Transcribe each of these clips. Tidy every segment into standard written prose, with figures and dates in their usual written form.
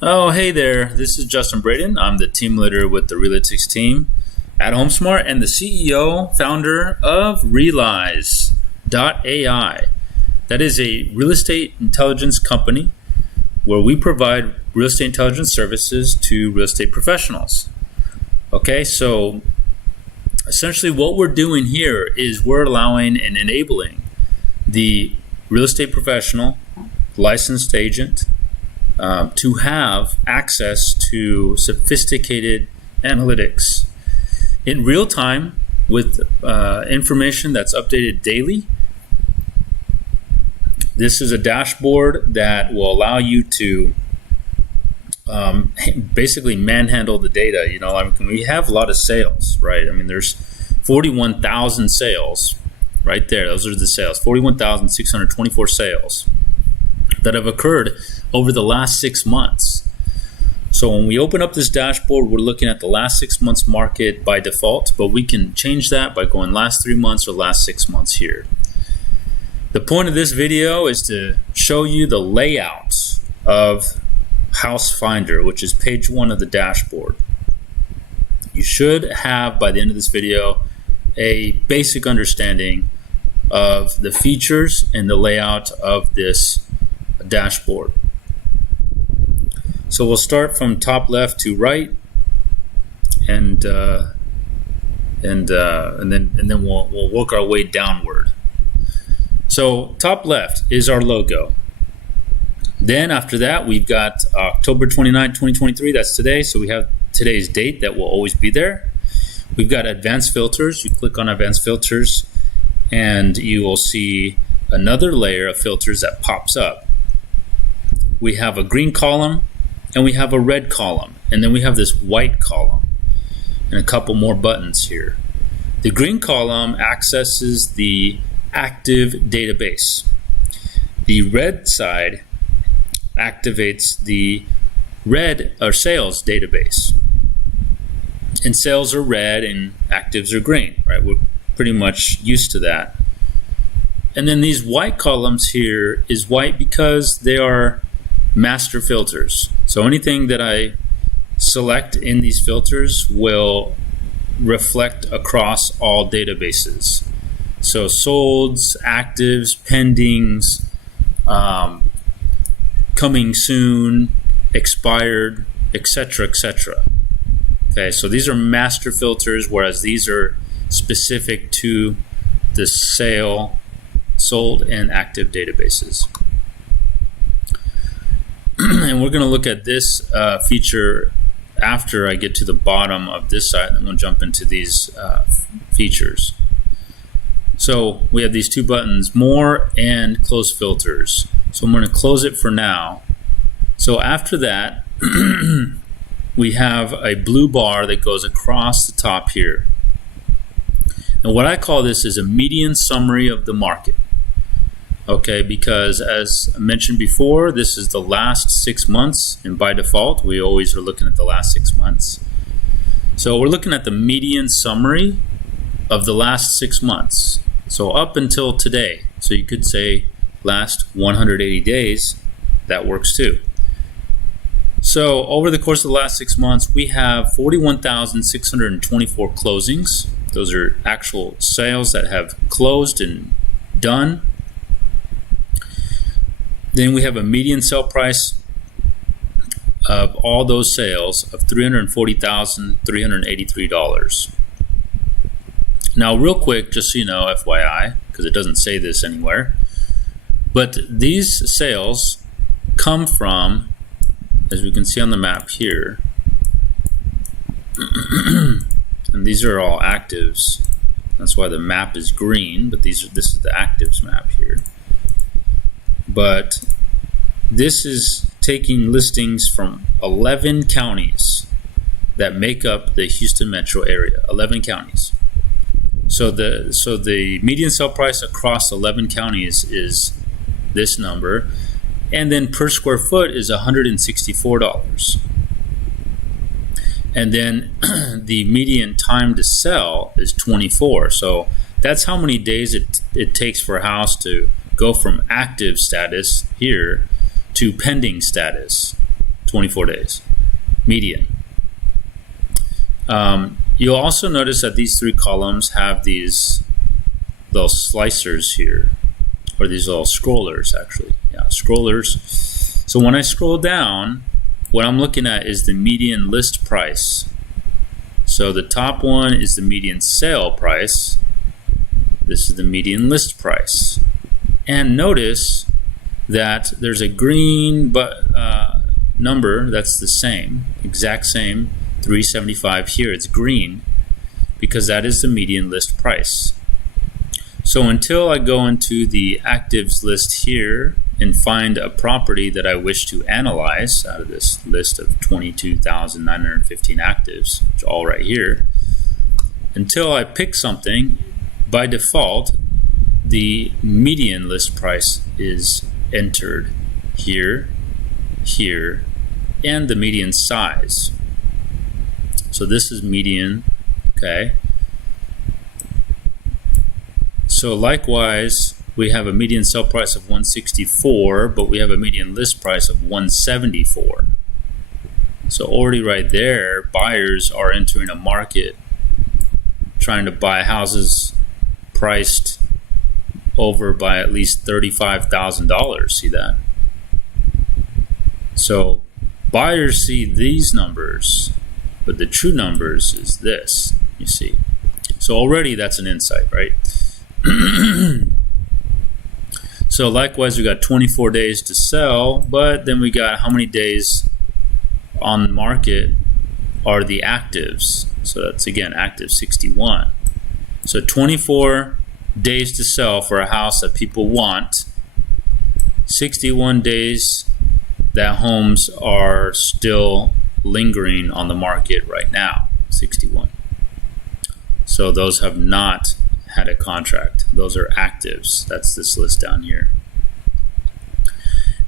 Oh, hey there. This is Justin Braden. I'm the team leader with the Realytics team at HomeSmart and the CEO, founder of Realize.ai. That is a real estate intelligence company where we provide real estate intelligence services to real estate professionals. Okay, so essentially what we're doing here is we're allowing and enabling the real estate professional, licensed agent, to have access to sophisticated analytics in real time with information that's updated daily. This is a dashboard that will allow you to basically manhandle the data. You know, I mean, we have a lot of sales, right? I mean, there's 41,000 sales right there. Those are the sales, 41,624 sales that have occurred over the last 6 months. So when we open up this dashboard, we're looking at the last 6 months market by default, but we can change that by going last 3 months or last 6 months here. The point of this video is to show you the layout of House Finder, which is page 1 of the dashboard. You should have, by the end of this video, a basic understanding of the features and the layout of this dashboard. So we'll start from top left to right, and then we'll work our way downward. So top left is our logo. Then after that, we've got October 29, 2023. That's today. So we have today's date that will always be there. We've got advanced filters. You click on advanced filters, and you will see another layer of filters that pops up. We have a green column and we have a red column, and then we have this white column and a couple more buttons here. The green column accesses the active database. The red side activates the red or sales database. And sales are red and actives are green, right? We're pretty much used to that. And then these white columns here is white because they are master filters. So anything that I select in these filters will reflect across all databases. So solds, actives, pendings, coming soon, expired, etc., etc. Okay, so these are master filters, whereas these are specific to the sold and active databases. And we're going to look at this feature after I get to the bottom of this side, and we'll jump into these features. So we have these two buttons, more and close filters. So I'm going to close it for now. So after that, we have a blue bar that goes across the top here. And what I call this is a median summary of the market. Okay, because as I mentioned before, this is the last 6 months, and by default, we always are looking at the last 6 months. So we're looking at the median summary of the last 6 months. So up until today. So you could say last 180 days, that works too. So over the course of the last 6 months, we have 41,624 closings. Those are actual sales that have closed and done. Then we have a median sale price of all those sales of $340,383. Now, real quick, just so you know, FYI, because it doesn't say this anywhere, but these sales come from, as we can see on the map here, and these are all actives. That's why the map is green, but this is the actives map here. But this is taking listings from 11 counties that make up the Houston metro area, 11 counties. So the median sale price across 11 counties is this number, and then per square foot is $164. And then the median time to sell is 24. So that's how many days it takes for a house to go from active status here to pending status, 24 days, median. You'll also notice that these three columns have these little slicers here, or these little scrollers actually. Yeah, scrollers. So when I scroll down, what I'm looking at is the median list price. So the top one is the median sale price. This is the median list price. And notice that there's a green number that's the same, exact same, 375 here. It's green because that is the median list price. So until I go into the actives list here and find a property that I wish to analyze out of this list of 22,915 actives, which are all right here, until I pick something, by default, the median list price is entered here, here, and the median size. So this is median, okay? So likewise, we have a median sale price of 164, but we have a median list price of 174. So already right there, buyers are entering a market trying to buy houses priced over by at least $35,000. See that? So buyers see these numbers, but the true numbers is this, you see. So already that's an insight, right? So likewise, we got 24 days to sell, but then we got how many days on the market are the actives. So that's again active 61. So 24 days to sell for a house that people want, 61 days that homes are still lingering on the market right now, 61. So those have not had a contract. Those are actives. That's this list down here.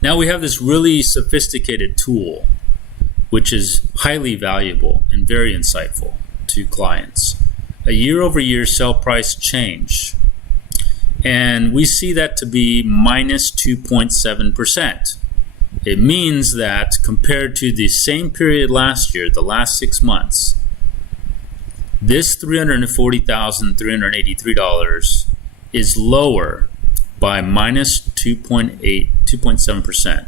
Now we have this really sophisticated tool, which is highly valuable and very insightful to clients. A year-over-year sale price change. And we see that to be minus 2.7%. It means that compared to the same period last year, the last 6 months, this $340,383 is lower by minus 2.7%,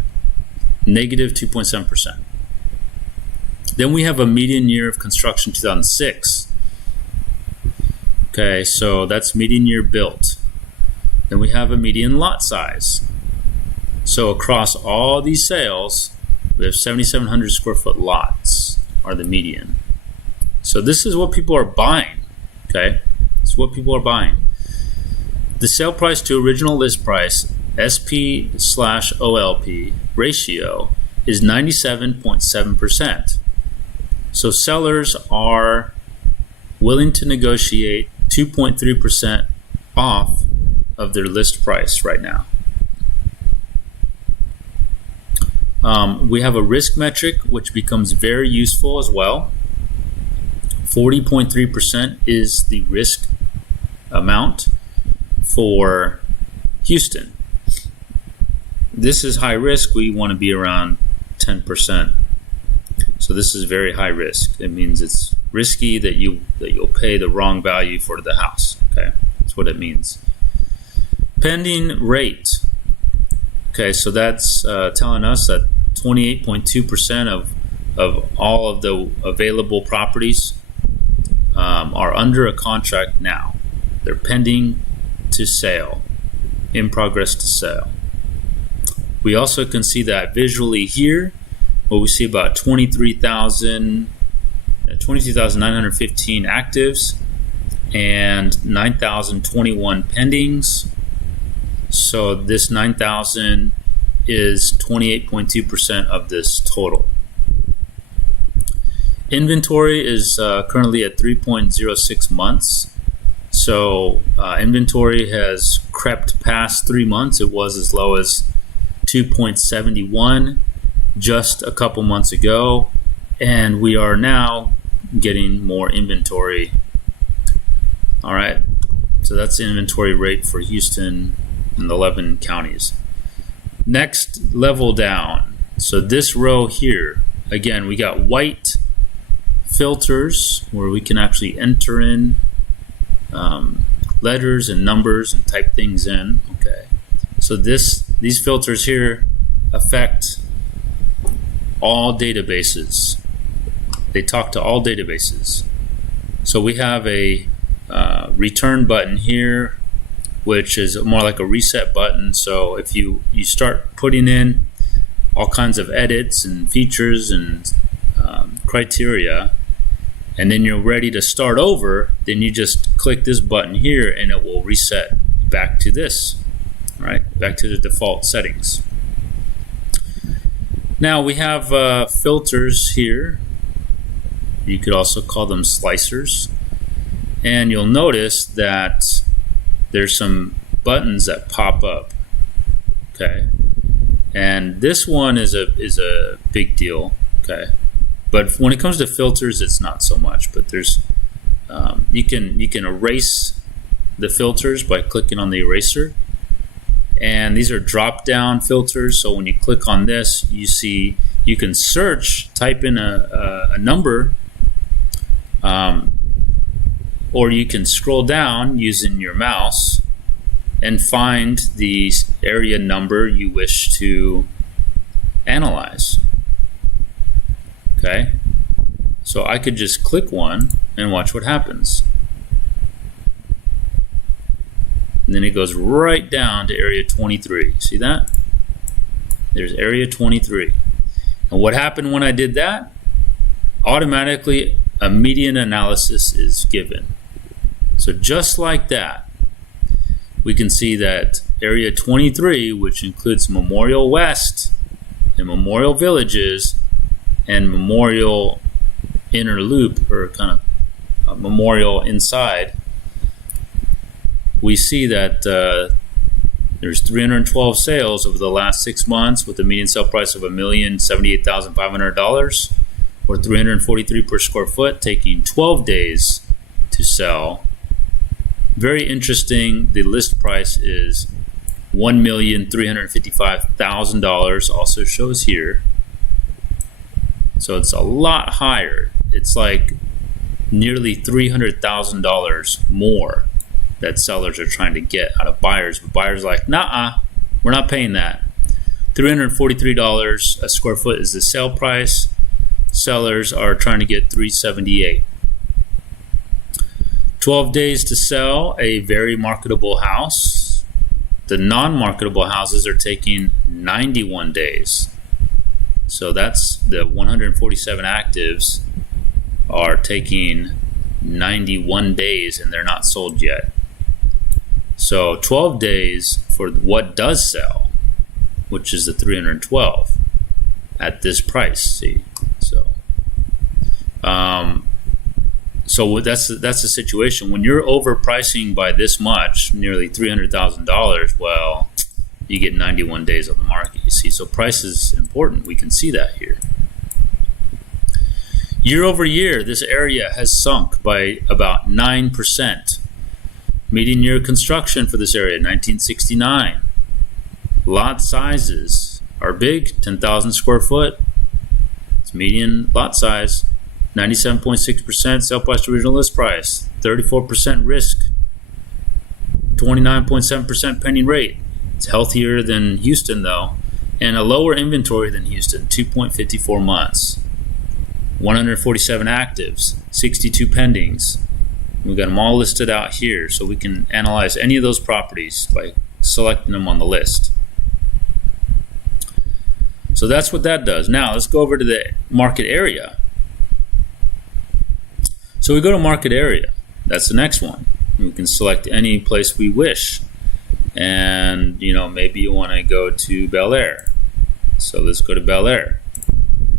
negative 2.7%. Then we have a median year of construction 2006. Okay, so that's median year built. Then we have a median lot size. So across all these sales, we have 7,700 square foot lots are the median. So this is what people are buying, okay? It's what people are buying. The sale price to original list price, SP/OLP ratio, is 97.7%. So sellers are willing to negotiate 2.3% off of their list price right now. We have a risk metric which becomes very useful as well. 40.3% is the risk amount for Houston. This is high risk. We want to be around 10%. So this is very high risk. It means it's risky that you'll pay the wrong value for the house. Okay, that's what it means. Pending rate. Okay, so that's telling us that 28.2% of all of the available properties are under a contract now. They're pending to sale, in progress to sale. We also can see that visually here, where we see about 22,915 actives and 9,021 pendings. So this 9,000 is 28.2% of this total. Inventory is currently at 3.06 months. So inventory has crept past 3 months. It was as low as 2.71 just a couple months ago, and we are now getting more inventory. All right, so that's the inventory rate for Houston and the 11 counties. Next level down, so this row here, again, we got white filters where we can actually enter in letters and numbers and type things in. Okay, so these filters here affect all databases. They talk to all databases. So we have a return button here, which is more like a reset button. So if you start putting in all kinds of edits and features and criteria, and then you're ready to start over, then you just click this button here and it will reset back to this, right? Back to the default settings. Now we have filters here. You could also call them slicers. And you'll notice that there's some buttons that pop up. Okay. And this one is a big deal. Okay. But when it comes to filters, it's not so much. But there's you can erase the filters by clicking on the eraser. And these are drop-down filters. So when you click on this, you can search, type in a number, or you can scroll down using your mouse and find the area number you wish to analyze. Okay, so I could just click one and watch what happens. And then it goes right down to area 23. See that? There's area 23. And what happened when I did that? Automatically, a median analysis is given. So just like that, we can see that area 23, which includes Memorial West and Memorial Villages and Memorial Inner Loop, or kind of Memorial inside, we see that there's 312 sales over the last 6 months with a median sale price of $1,078,500 or $343 per square foot, taking 12 days to sell. Very interesting. The list price is $1,355,000, also shows here. So it's a lot higher. It's like nearly $300,000 more that sellers are trying to get out of buyers. But buyers are like, nah, we're not paying that. $343 a square foot is the sale price. Sellers are trying to get $378. 12 days to sell a very marketable house. The non-marketable houses are taking 91 days. So that's the 147 actives are taking 91 days and they're not sold yet. So 12 days for what does sell, which is the 312 at this price. See, so that's the situation. When you're overpricing by this much, nearly $300,000, well, you get 91 days on the market. You see, so price is important. We can see that here. Year over year, this area has sunk by about 9%. Median year construction for this area, 1969. Lot sizes are big, 10,000 square foot. It's median lot size, 97.6% sale price to original list price, 34% risk, 29.7% pending rate. It's healthier than Houston though, and a lower inventory than Houston, 2.54 months. 147 actives, 62 pendings. We've got them all listed out here, so we can analyze any of those properties by selecting them on the list. So that's what that does. Now let's go over to the market area. So we go to market area. That's the next one. We can select any place we wish. And maybe you want to go to Bel Air. So let's go to Bel Air.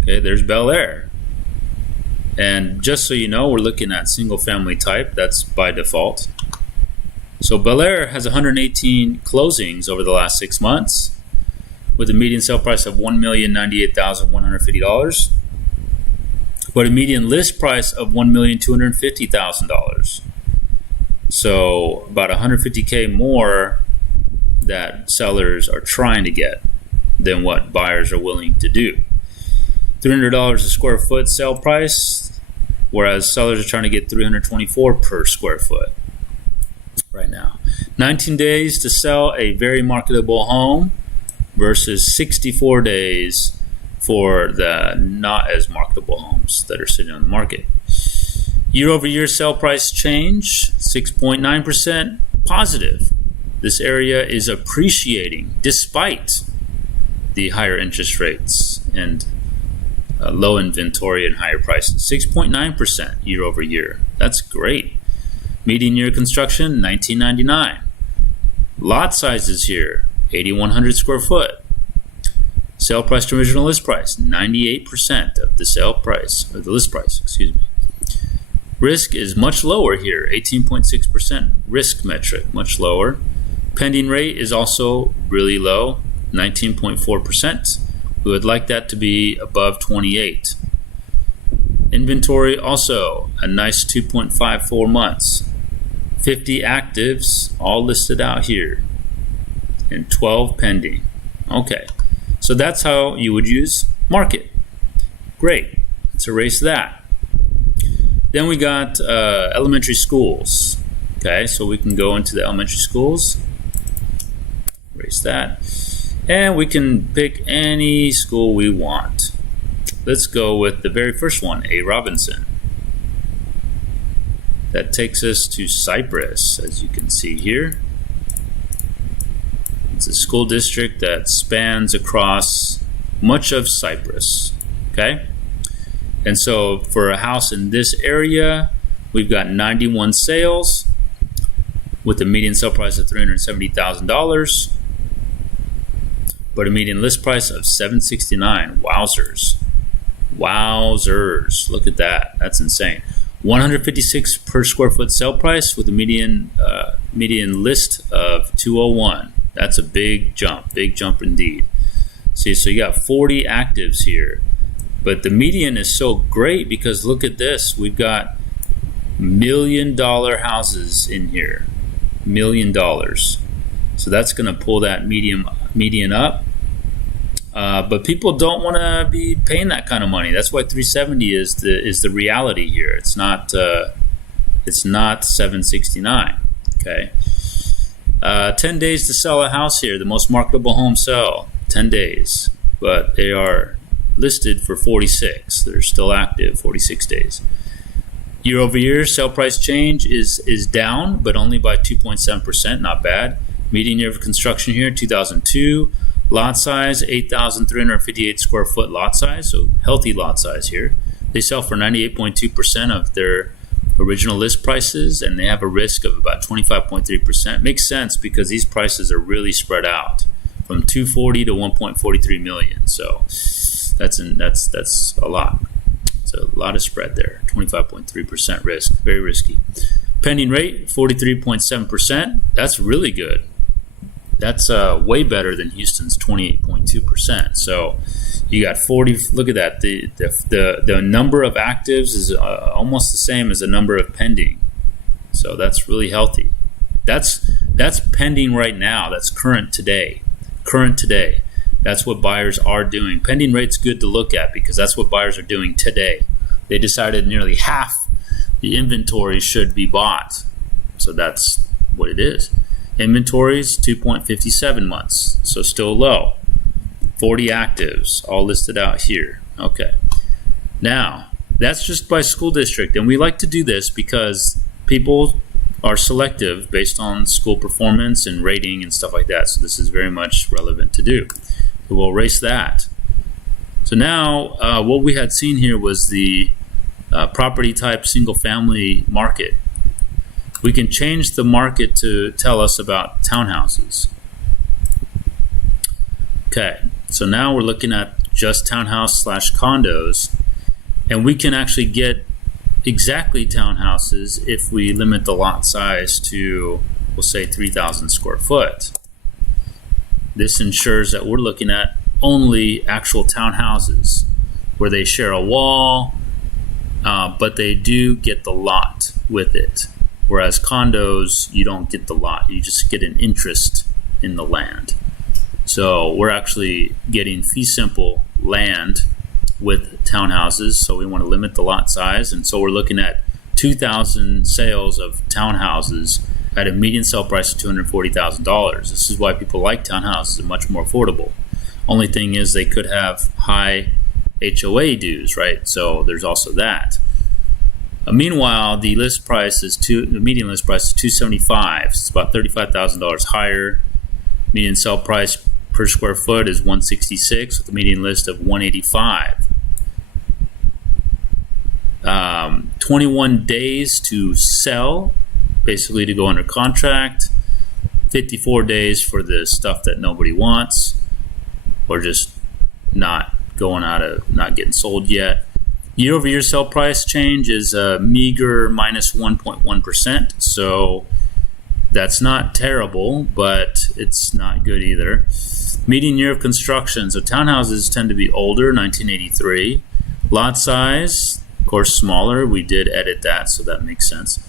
Okay, there's Bel Air. And just so you know, we're looking at single family type. That's by default. So Bel Air has 118 closings over the last 6 months with a median sale price of $1,098,150. but a median list price of $1,250,000. So about $150K more that sellers are trying to get than what buyers are willing to do. $300 a square foot sale price, whereas sellers are trying to get $324 per square foot right now. 19 days to sell a very marketable home versus 64 days for the not as marketable homes that are sitting on the market. Year-over-year sale price change, 6.9% positive. This area is appreciating despite the higher interest rates and low inventory and higher prices. 6.9% year-over-year. That's great. Median year construction, 1999. Lot sizes here, 8,100 square foot. Sale price to original list price, 98% of the sale price, or the list price, excuse me. Risk is much lower here, 18.6% risk metric, much lower. Pending rate is also really low, 19.4%. We would like that to be above 28. Inventory also a nice 2.54 months. 50 actives, all listed out here, and 12 pending. Okay, so that's how you would use market. Great, let's erase that. Then we got elementary schools. Okay, so we can go into the elementary schools. Erase that. And we can pick any school we want. Let's go with the very first one, A. Robinson. That takes us to Cypress, as you can see here. It's a school district that spans across much of Cypress. Okay? And so for a house in this area, we've got 91 sales with a median sale price of $370,000, but a median list price of $769,000. Wowzers. Wowzers. Look at that. That's insane. 156 per square foot sale price with a median list of 201. That's a big jump indeed. See, so you got 40 actives here. But the median is so great because look at this. We've got $1 million houses in here. $1 million. So that's going to pull that median up. But people don't want to be paying that kind of money. That's why 370 is the reality here. It's not 769. Okay. 10 days to sell a house here. The most marketable home sell. 10 days, but they are listed for 46. They're still active. 46 days. Year over year, sale price change is down, but only by 2.7%. Not bad. Median year of construction here, 2002. Lot size, 8,358 square foot lot size, so healthy lot size here. They sell for 98.2% of their original list prices, and they have a risk of about 25.3%. Makes sense because these prices are really spread out from 240 to 1.43 million. So that's a lot. It's a lot of spread there. 25.3% risk, very risky. Pending rate, 43.7%. That's really good. That's way better than Houston's 28.2%. So you got 40. Look at that. The number of actives is almost the same as the number of pending. So that's really healthy. That's pending right now. That's current today. That's what buyers are doing. Pending rate's good to look at because that's what buyers are doing today. They decided nearly half the inventory should be bought. So that's what it is. Inventories, 2.57 months, so still low. 40 actives, all listed out here. Okay. Now, that's just by school district, and we like to do this because people are selective based on school performance and rating and stuff like that, so this is very much relevant to do. So we'll erase that. So now, what we had seen here was the property type single family market. We can change the market to tell us about townhouses. Okay, so now we're looking at just townhouse/condos, and we can actually get exactly townhouses if we limit the lot size to, we'll say, 3,000 square foot. This ensures that we're looking at only actual townhouses where they share a wall, but they do get the lot with it. Whereas condos, you don't get the lot. You just get an interest in the land. So we're actually getting fee simple land with townhouses. So we want to limit the lot size. And so we're looking at 2,000 sales of townhouses at a median sale price of $240,000. This is why people like townhouses. They're much more affordable. Only thing is they could have high HOA dues, right? So there's also that. Meanwhile, the list price is the median list price is $275. It's about $35,000 higher. Median sale price per square foot is $166 with a median list of $185. 21 days to sell, basically to go under contract. 54 days for the stuff that nobody wants, or just not getting sold yet. Year-over-year sale price change is a meager minus 1.1%. So that's not terrible, but it's not good either. Median year of construction. So townhouses tend to be older, 1983. Lot size, of course, smaller. We did edit that, so that makes sense.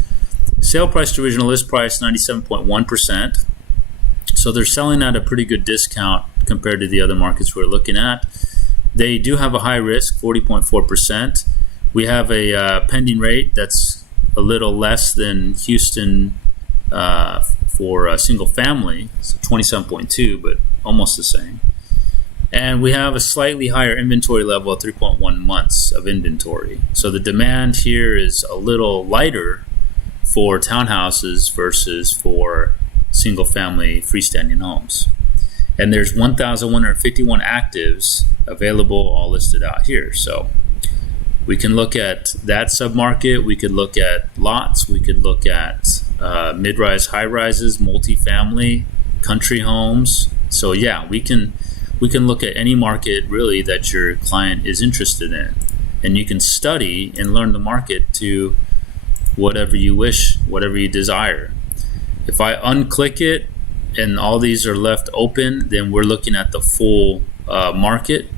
Sale price to original list price, 97.1%. So they're selling at a pretty good discount compared to the other markets we're looking at. They do have a high risk, 40.4%. We have a pending rate that's a little less than Houston for a single family, so 27.2, but almost the same. And we have a slightly higher inventory level of 3.1 months of inventory. So the demand here is a little lighter for townhouses versus for single family freestanding homes. And there's 1,151 actives available, all listed out here. So we can look at that submarket. We could look at lots. We could look at mid-rise, high-rises, multifamily, country homes. So yeah, we can look at any market really that your client is interested in, and you can study and learn the market to whatever you wish, whatever you desire. If I unclick it and all these are left open, then we're looking at the full market.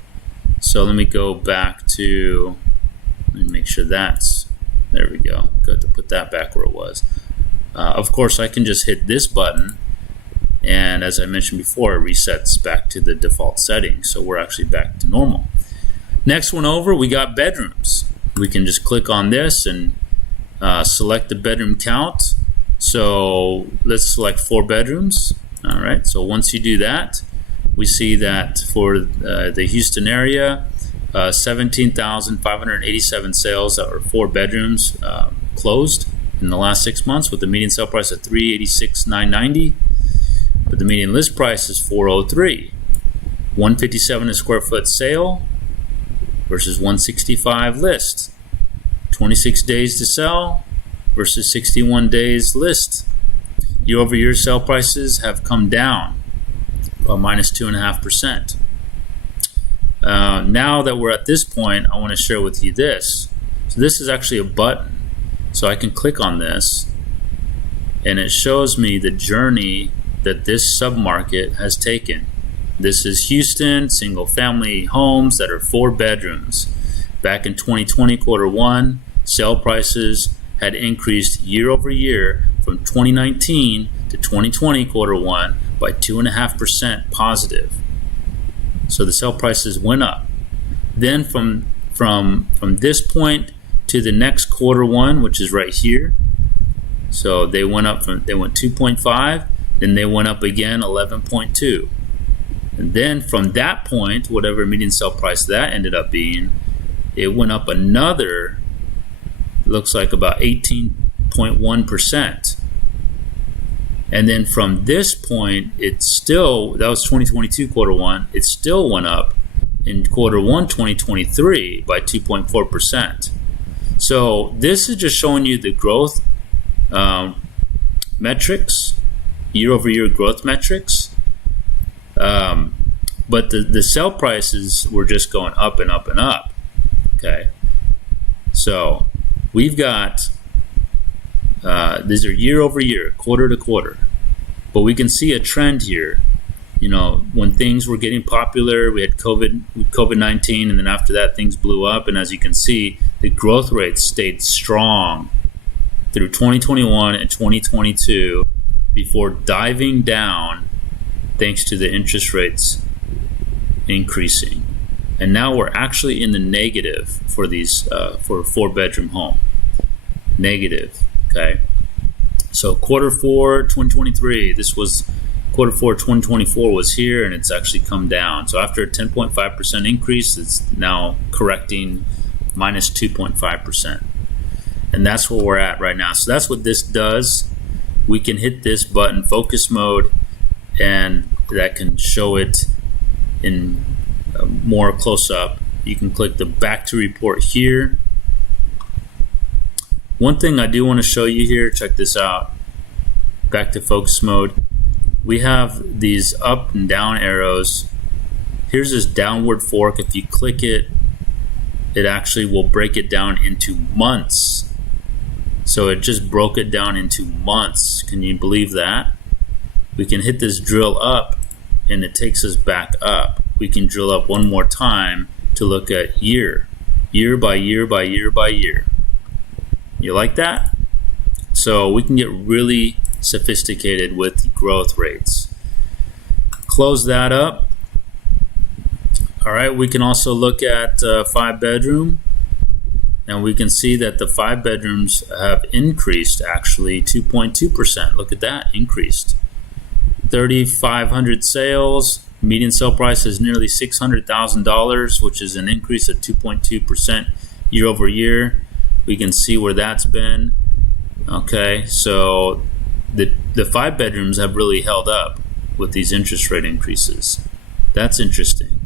So let me go back to, let me make sure there we go. Got to put that back where it was. Of course, I can just hit this button, and as I mentioned before, it resets back to the default settings. So we're actually back to normal. Next one over, we got bedrooms. We can just click on this and select the bedroom count. So let's select 4 bedrooms. All right, so once you do that, we see that for the Houston area, 17,587 sales that are 4 bedrooms closed in the last 6 months, with the median sale price of $386,990. But the median list price is $403. $157 a square foot sale versus $165 list. 26 days to sell versus 61 days list. Year-over-year sale prices have come down by minus 2.5%. Now that we're at this point, I want to share with you this. So this is actually a button. So I can click on this, and it shows me the journey that this submarket has taken. This is Houston, single-family homes that are 4 bedrooms. Back in 2020, quarter 1, sale prices had increased year over year from 2019 to 2020 quarter 1 by 2.5% positive. So the sale prices went up. Then from this point to the next quarter 1, which is right here, so they went 2.5, then they went up again 11.2. And then from that point, whatever median sale price that ended up being, it went up another, looks like about 18.1%. And then from this point, that was 2022 quarter 1, it still went up in quarter 1 2023 by 2.4%. So this is just showing you the growth metrics, year-over-year growth metrics. But the sale prices were just going up and up and up. Okay, so we've got these are year-over-year, quarter to quarter, but we can see a trend here. You know, when things were getting popular, we had COVID-19, and then after that, things blew up. And as you can see, the growth rate stayed strong through 2021 and 2022 before diving down thanks to the interest rates increasing. And now we're actually in the negative for these for a 4-bedroom home. Negative, okay? So quarter 4 2023, this was quarter 4 2024 was here, and it's actually come down. So after a 10.5% increase, it's now correcting minus 2.5%. And that's where we're at right now. So that's what this does. We can hit this button, focus mode, and that can show it in more close up. You can click the back to report here. One thing I do want to show you here, check this out. Back to focus mode. We have these up and down arrows. Here's this downward fork. If you click it, it actually will break it down into months. So it just broke it down into months. Can you believe that? We can hit this drill up and it takes us back up. We can drill up one more time to look at year by year by year by year. You like that? So we can get really sophisticated with the growth rates. Close that up. All right, we can also look at 5-bedroom. And we can see that the 5 bedrooms have increased actually 2.2%. Look at that, increased. 3,500 sales. Median sale price is nearly $600,000, which is an increase of 2.2% year over year. We can see where that's been. Okay, so the 5 bedrooms have really held up with these interest rate increases. That's interesting.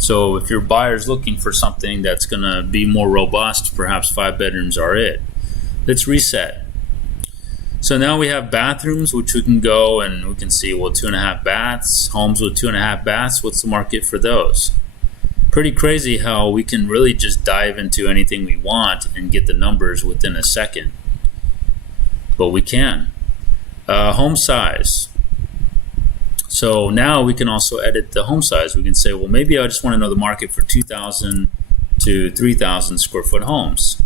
So if your buyer's looking for something that's going to be more robust, perhaps 5 bedrooms are it. Let's reset. So now we have bathrooms, which we can go and we can see, well, 2.5 baths, homes with 2.5 baths. What's the market for those? Pretty crazy how we can really just dive into anything we want and get the numbers within a second. But we can. Home size. So now we can also edit the home size. We can say, well, maybe I just want to know the market for 2,000 to 3,000 square foot homes.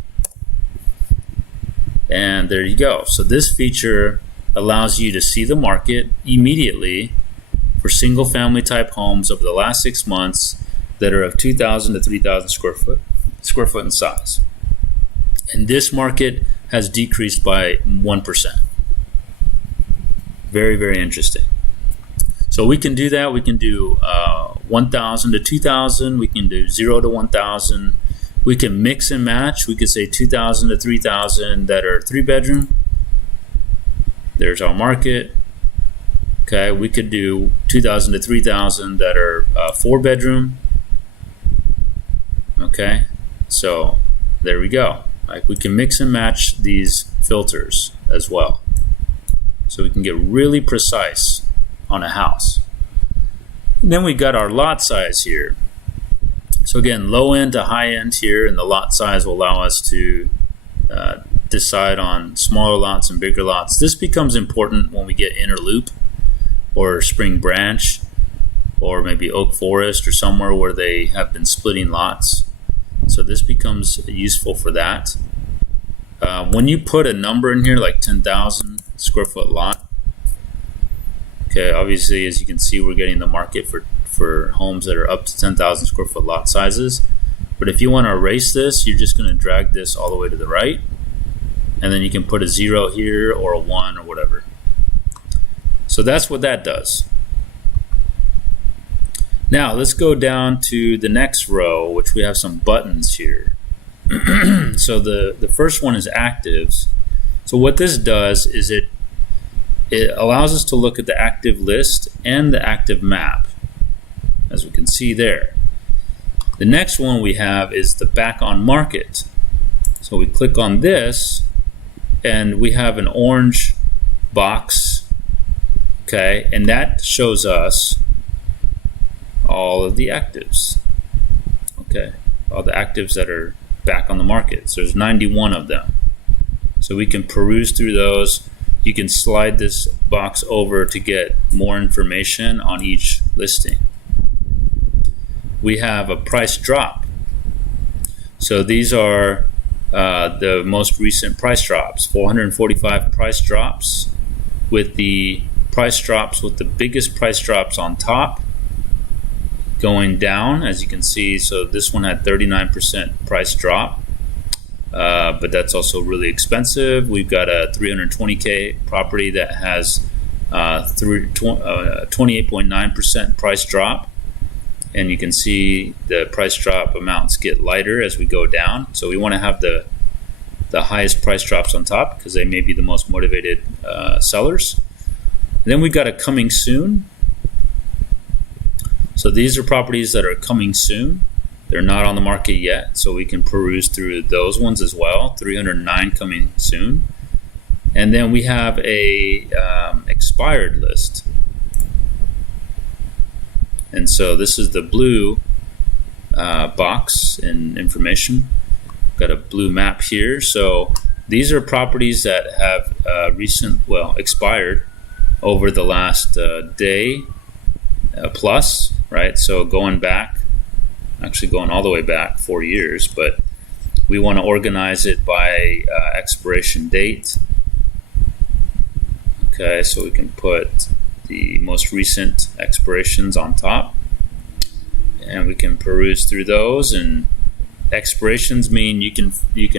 And there you go. So this feature allows you to see the market immediately for single family type homes over the last 6 months that are of 2,000 to 3,000 square foot in size. And this market has decreased by 1%. Very, very interesting. So we can do that. We can do 1,000 to 2,000. We can do 0 to 1,000. We can mix and match. We could say 2,000 to 3,000 that are 3-bedroom. There's our market. Okay, we could do 2,000 to 3,000 that are 4-bedroom. Okay, so there we go. Like, we can mix and match these filters as well. So we can get really precise on a house. And then we got our lot size here. So again, low end to high end here, and the lot size will allow us to decide on smaller lots and bigger lots. This becomes important when we get Inner Loop or Spring Branch or maybe Oak Forest or somewhere where they have been splitting lots. So this becomes useful for that. When you put a number in here like 10,000 square foot lot, okay, obviously, as you can see, we're getting the market for homes that are up to 10,000 square foot lot sizes. But if you want to erase this, you're just going to drag this all the way to the right. And then you can put a 0 here or a 1 or whatever. So that's what that does. Now, let's go down to the next row, which we have some buttons here. So the first one is actives. So what this does is it allows us to look at the active list and the active map, as we can see there. The next one we have is the back on market. So we click on this and we have an orange box, okay, and that shows us all of the actives, okay, all the actives that are back on the market. So there's 91 of them. So we can peruse through those. You can slide this box over to get more information on each listing. We have a price drop. So these are the most recent price drops, 445 price drops, with the biggest price drops on top going down, as you can see. So this one had 39% price drop, but that's also really expensive. We've got a 320K property that has 28.9% price drop, and you can see the price drop amounts get lighter as we go down. So we want to have the highest price drops on top because they may be the most motivated sellers. And then we've got a coming soon. So these are properties that are coming soon. They're not on the market yet, so we can peruse through those ones as well. 309 coming soon. And then we have a expired list. And so this is the blue box in information. Got a blue map here. So these are properties that have expired over the last day plus, right? So going all the way back 4 years, but we want to organize it by expiration date. Okay, so we can put the most recent expirations on top, and we can peruse through those. And expirations mean you can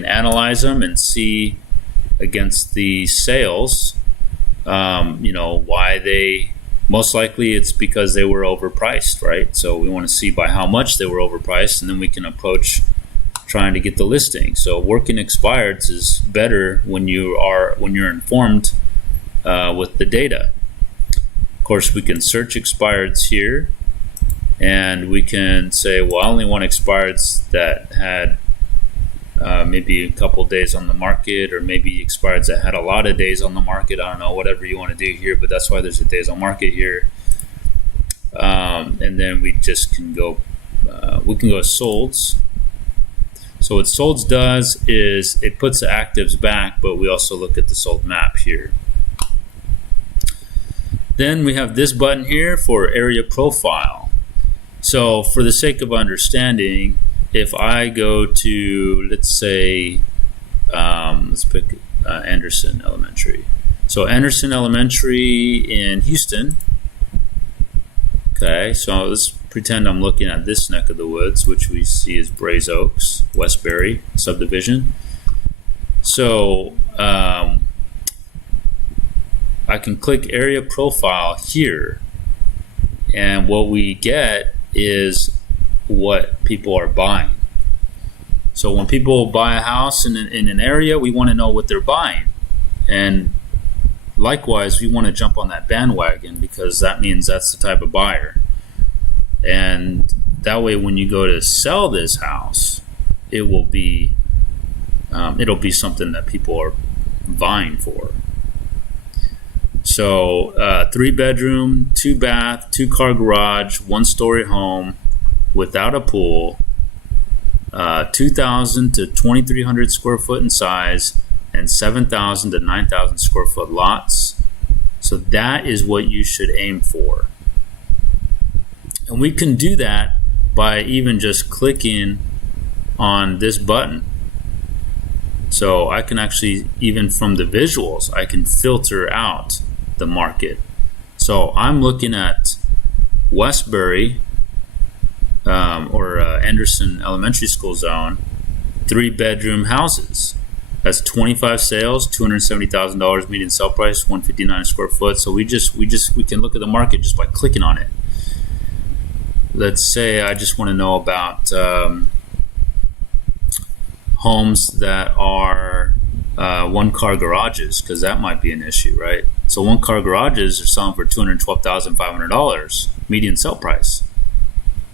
analyze them and see against the sales, why they. Most likely it's because they were overpriced, right? So we want to see by how much they were overpriced, and then we can approach trying to get the listing. So working expireds is better when you're informed with the data. Of course, we can search expireds here, and we can say, well, I only want expireds that had maybe a couple days on the market, or maybe expireds that had a lot of days on the market. I don't know, whatever you want to do here, but that's why there's a days on market here. And then we just can go, solds. So what solds does is it puts the actives back, but we also look at the sold map here. Then we have this button here for area profile. So for the sake of understanding, if I go to, let's say, let's pick Anderson Elementary. So Anderson Elementary in Houston. Okay, so let's pretend I'm looking at this neck of the woods, which we see as Braes Oaks, Westbury subdivision. So I can click area profile here, and what we get is what people are buying. So when people buy a house in an area, we want to know what they're buying, and likewise we want to jump on that bandwagon because that means that's the type of buyer. And that way when you go to sell this house, it'll be something that people are vying for. So 3-bedroom, 2-bath, 2-car garage, 1-story home without a pool, 2,000 to 2,300 square foot in size, and 7,000 to 9,000 square foot lots. So that is what you should aim for. And we can do that by even just clicking on this button. So I can actually, even from the visuals, I can filter out the market. So I'm looking at Westbury or Anderson Elementary School zone, 3-bedroom houses. That's 25 sales, $270,000 median sale price, 159 a square foot. So we can look at the market just by clicking on it. Let's say I just want to know about homes that are 1-car garages, because that might be an issue, right? So 1-car garages are selling for $212,500 median sale price.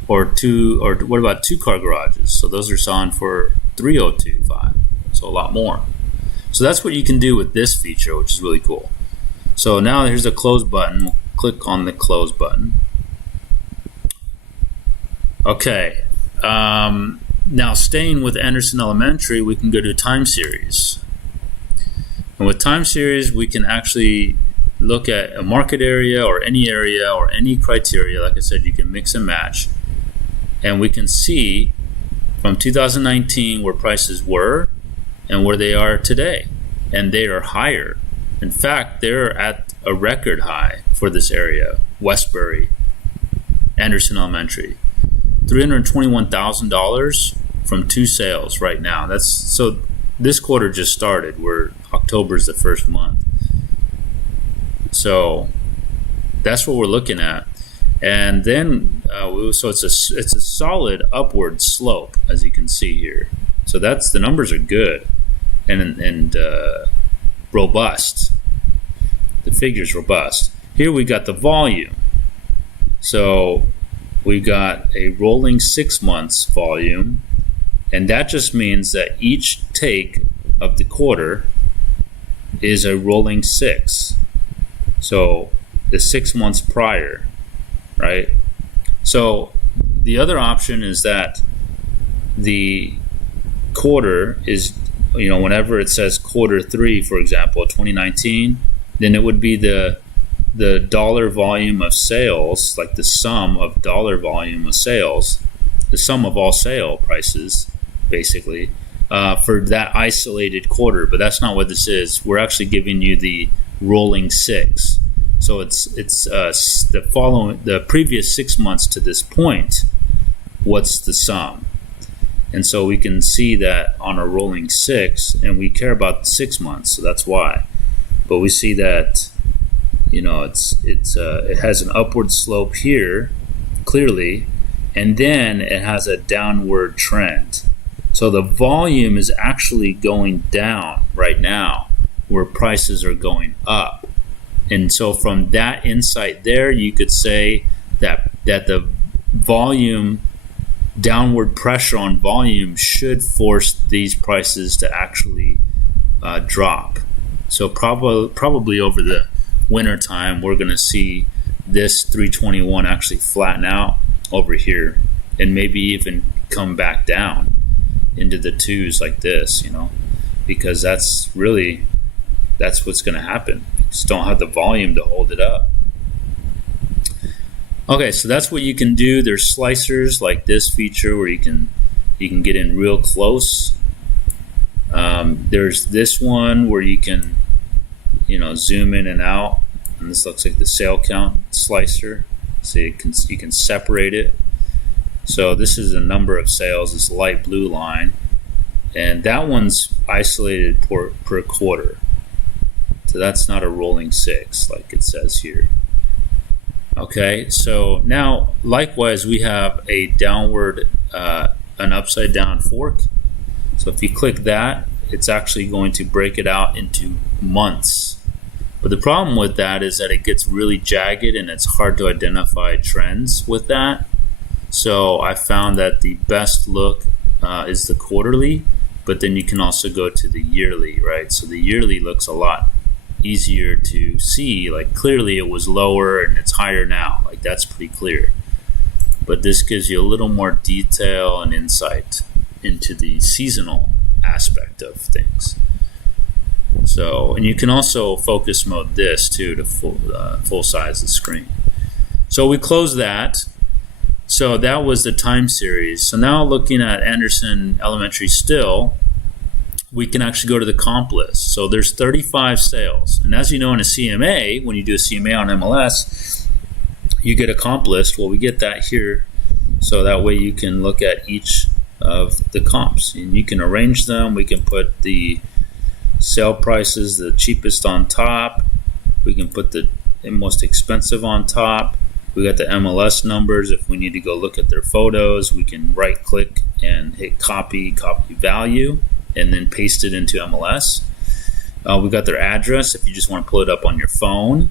Or what about 2-car garages? So those are selling for $302,500, so a lot more. So that's what you can do with this feature, which is really cool. So now here's a close button. We'll click on the close button. Okay. Now staying with Anderson Elementary, we can go to time series. And with time series, we can actually look at a market area or any criteria. Like I said, you can mix and match. And we can see from 2019 where prices were and where they are today. And they are higher. In fact, they're at a record high for this area. Westbury, Anderson Elementary. $321,000 from 2 sales right now. So this quarter just started, where October is the first month. So that's what we're looking at. And then, so it's a solid upward slope, as you can see here. So the numbers are good and robust. The figure's robust. Here we got the volume. So we got a rolling 6 months volume, and that just means that each take of the quarter is a rolling 6. So the 6 months prior, right? So the other option is that the quarter is, whenever it says quarter 3, for example, 2019, then it would be the dollar volume of sales, like the sum of dollar volume of sales, the sum of all sale prices, basically, for that isolated quarter. But that's not what this is. We're actually giving you the rolling 6. So it's the previous 6 months to this point. What's the sum? And so we can see that on a rolling 6, and we care about 6 months, so that's why. But we see that, it has an upward slope here, clearly, and then it has a downward trend. So the volume is actually going down right now, where prices are going up. And so from that insight there, you could say that the volume, downward pressure on volume should force these prices to actually drop. So probably over the winter time, we're going to see this 321 actually flatten out over here and maybe even come back down into the 2s like this, because that's what's going to happen. Just don't have the volume to hold it up. Okay, so that's what you can do. There's slicers like this feature where you can get in real close. There's this one where you can zoom in and out, and this looks like the sale count slicer, so you can separate it. So this is the number of sales, this light blue line, and that one's isolated per quarter. So that's not a rolling 6 like it says here. Okay, so now likewise we have a downward, an upside down fork. So if you click that, it's actually going to break it out into months. But the problem with that is that it gets really jagged and it's hard to identify trends with that. So I found that the best look is the quarterly, but then you can also go to the yearly, right? So the yearly looks a lot easier to see. Like clearly it was lower and it's higher now. Like that's pretty clear. But this gives you a little more detail and insight into the seasonal aspect of things. So, and you can also focus mode this too to full size the screen. So we close that. So that was the time series. So now looking at Anderson Elementary still, we can actually go to the comp list. So there's 35 sales. And as you know, in a CMA, when you do a CMA on MLS, you get a comp list. Well, we get that here. So that way you can look at each of the comps. And you can arrange them. We can put the sale prices, the cheapest on top. We can put the most expensive on top. We got the MLS numbers. If we need to go look at their photos, we can right click and hit copy value, and then paste it into MLS. We got their address if you just want to pull it up on your phone,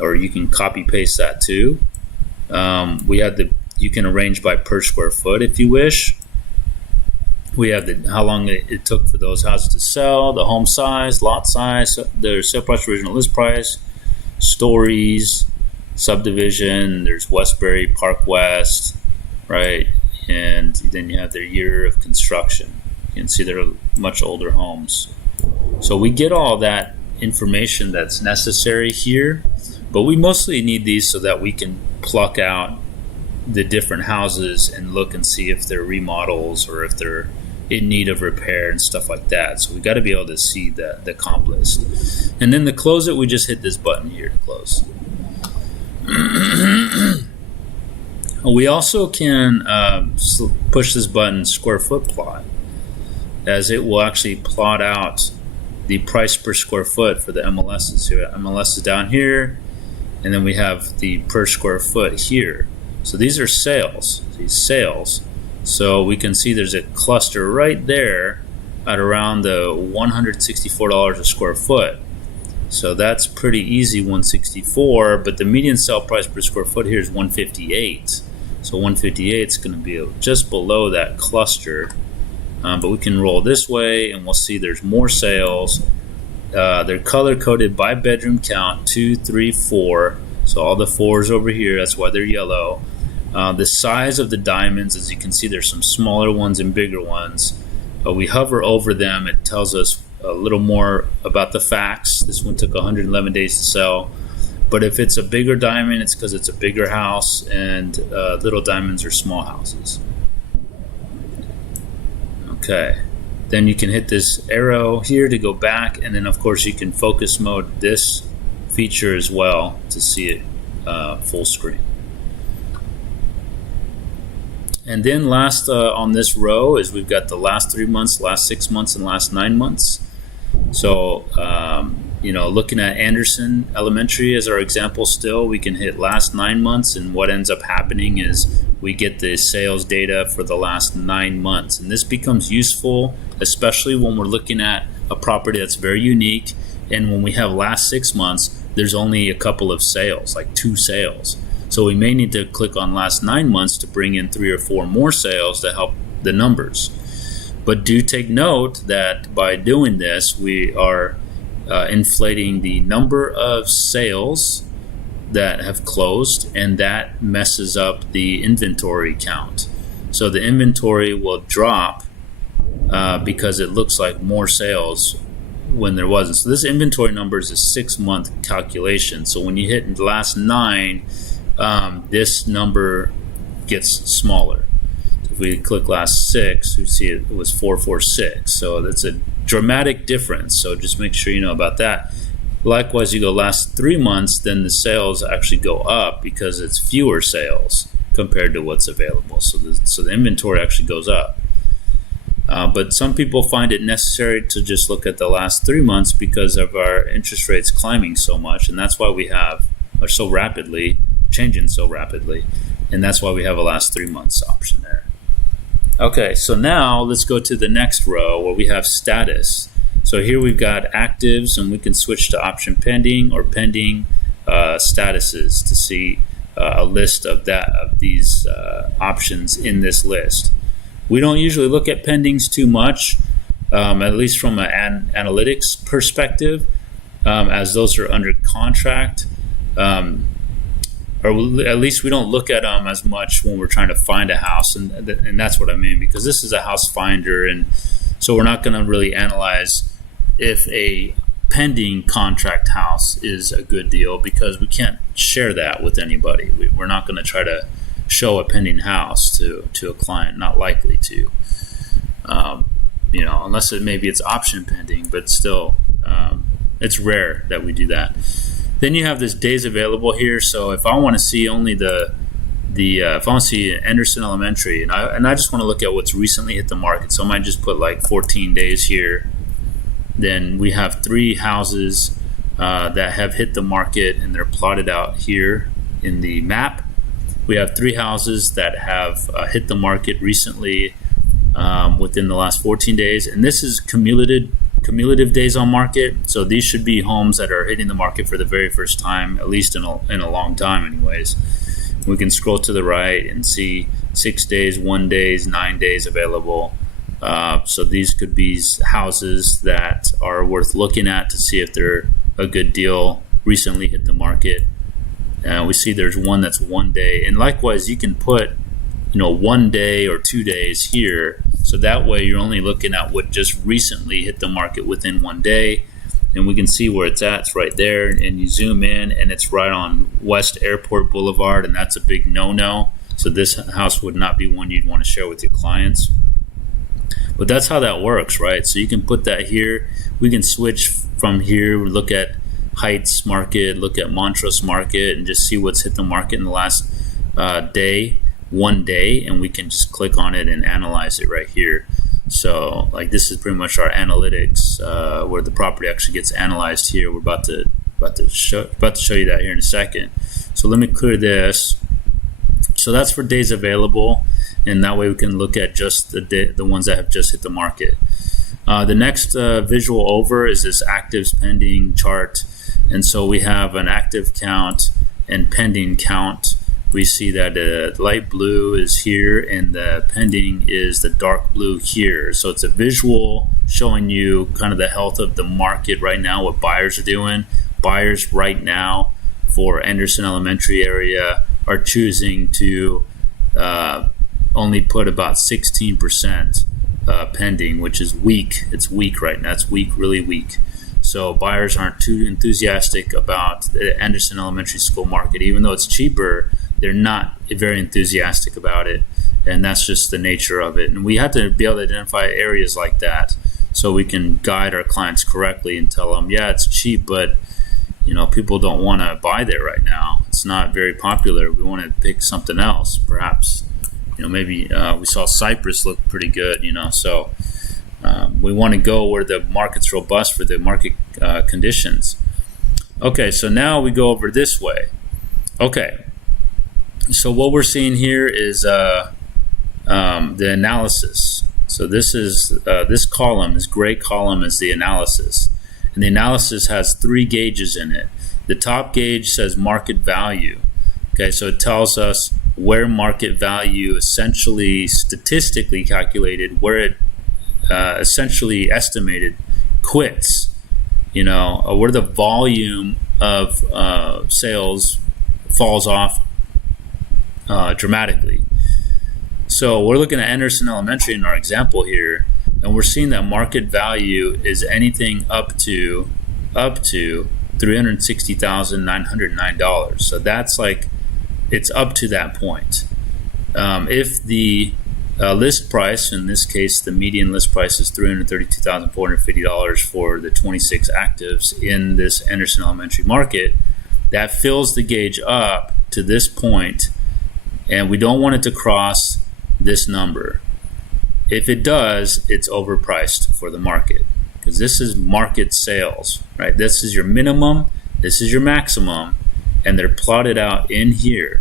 or you can copy paste that too. You can arrange by per square foot if you wish. We have how long it took for those houses to sell, the home size, lot size, their sale price, original list price, stories, subdivision. There's Westbury, Park West, right? And then you have their year of construction. You can see they're much older homes. So we get all that information that's necessary here, but we mostly need these so that we can pluck out the different houses and look and see if they're remodels or if they're in need of repair and stuff like that. So we got to be able to see the comp list. And then to close it, we just hit this button here to close. We also can push this button, square foot plot, as it will actually plot out the price per square foot for the MLSs here. MLS is down here, and then we have the per square foot here. So these are sales, So we can see there's a cluster right there at around the $164 a square foot. So that's pretty easy, 164, but the median sale price per square foot here is 158. So 158 is going to be just below that cluster. But we can roll this way and we'll see there's more sales. They're color coded by bedroom count, 2, 3, 4. So all the 4s over here, that's why they're yellow. The size of the diamonds, as you can see, there's some smaller ones and bigger ones. We hover over them. It tells us a little more about the facts. This one took 111 days to sell. But if it's a bigger diamond, it's because it's a bigger house, and little diamonds are small houses. Okay. Then you can hit this arrow here to go back, and then of course you can focus mode this feature as well to see it full screen. And then last on this row is we've got the last 3 months, last 6 months, and last 9 months. So, looking at Anderson Elementary as our example still, we can hit last 9 months, and what ends up happening is we get the sales data for the last 9 months. And this becomes useful, especially when we're looking at a property that's very unique, and when we have last 6 months, there's only a couple of sales, like 2 sales. So we may need to click on last 9 months to bring in 3 or 4 more sales to help the numbers. But do take note that by doing this, we are inflating the number of sales that have closed, and that messes up the inventory count. So the inventory will drop because it looks like more sales when there wasn't. So this inventory number is a 6-month calculation. So when you hit the last 9, this number gets smaller. If we click last 6, we see it was 446. So that's a dramatic difference. So just make sure you know about that. Likewise, you go last 3 months, then the sales actually go up because it's fewer sales compared to what's available. So the inventory actually goes up. But some people find it necessary to just look at the last 3 months because of our interest rates climbing so much, and that's why we are so rapidly changing so rapidly, and that's why we have a last 3 months option there. Okay, so now let's go to the next row where we have status. So here we've got actives, and we can switch to option pending or pending statuses to see a list of these options in this list. We don't usually look at pendings too much, at least from an analytics perspective, as those are under contract. Or at least we don't look at them as much when we're trying to find a house, and that's what I mean, because this is a house finder, and so we're not going to really analyze if a pending contract house is a good deal, because we can't share that with anybody. We're not going to try to show a pending house to a client, not likely to, unless maybe it's option pending, but still it's rare that we do that. Then you have this days available here. So if I want to see only if I want to see Anderson Elementary, and I just want to look at what's recently hit the market, so I might just put like 14 days here. Then we have 3 houses that have hit the market, and they're plotted out here in the map. We have 3 houses that have hit the market recently within the last 14 days, and this is cumulative days on market. So these should be homes that are hitting the market for the very first time, at least in a long time anyways. We can scroll to the right and see 6 days, 1 days, 9 days available. So these could be houses that are worth looking at to see if they're a good deal, recently hit the market. We see there's one that's 1 day, and likewise you can put 1 day or 2 days here, so that way you're only looking at what just recently hit the market within 1 day, and we can see where it's at. It's right there, and you zoom in and it's right on West Airport Boulevard, and that's a big no-no. So So this house would not be one you'd want to share with your clients. But that's how that works, right? So you can put that here. We can switch from here, look at Heights market, look at Montrose market, and just see what's hit the market in the last one day, and we can just click on it and analyze it right here. So like this is pretty much our analytics, where the property actually gets analyzed here. We're about to show you that here in a second. So let me clear this. So that's for days available, and that way we can look at just the ones that have just hit the market. The next visual over is this actives pending chart, and so we have an active count and pending count. We see that the light blue is here and the pending is the dark blue here. So it's a visual showing you kind of the health of the market right now, what buyers are doing. Buyers right now for Anderson Elementary area are choosing to only put about 16% pending, which is weak. It's weak right now. It's weak, really weak. So buyers aren't too enthusiastic about the Anderson Elementary School market. Even though it's cheaper, they're not very enthusiastic about it. And that's just the nature of it. And we have to be able to identify areas like that so we can guide our clients correctly and tell them, yeah, it's cheap, but people don't want to buy there right now. It's not very popular. We want to pick something else, perhaps. Maybe we saw Cypress look pretty good, so we want to go where the market's robust for the market conditions. Okay, so now we go over this way. Okay, so what we're seeing here is the analysis. So this column, this gray column, is the analysis. And the analysis has 3 gauges in it. The top gauge says market value. Okay, so it tells us where market value essentially statistically calculated, where it essentially estimated quits, where the volume of sales falls off dramatically. So we're looking at Anderson Elementary in our example here, and we're seeing that market value is anything up to $360,909. So that's like, it's up to that point. If the list price, in this case the median list price is $332,450 for the 26 actives in this Anderson Elementary market, that fills the gauge up to this point, and we don't want it to cross this number. If it does, it's overpriced for the market, because this is market sales, right? This is your minimum, this is your maximum, and they're plotted out in here.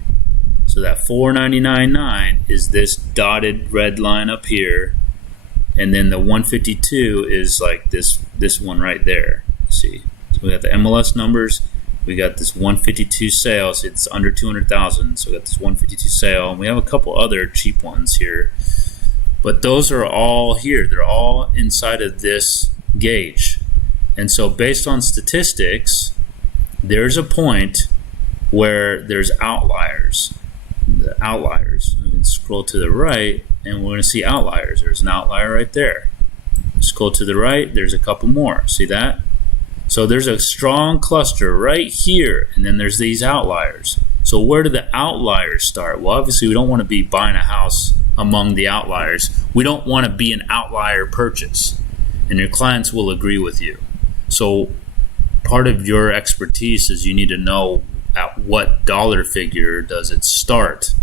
So that 499.9 is this dotted red line up here, and then the 152 is like this one right there. See, so we got the MLS numbers, we got this 152 sales. It's under 200,000, so we got this 152 sale, and we have a couple other cheap ones here. But those are all here. They're all inside of this gauge. And so based on statistics, there's a point where there's outliers. The outliers. We can scroll to the right, and we're going to see outliers. There's an outlier right there. Scroll to the right, there's a couple more. See that? So there's a strong cluster right here, and then there's these outliers. So where do the outliers start? Well, obviously we don't want to be buying a house among the outliers. We don't want to be an outlier purchase, and your clients will agree with you. So part of your expertise is you need to know at what dollar figure does it start.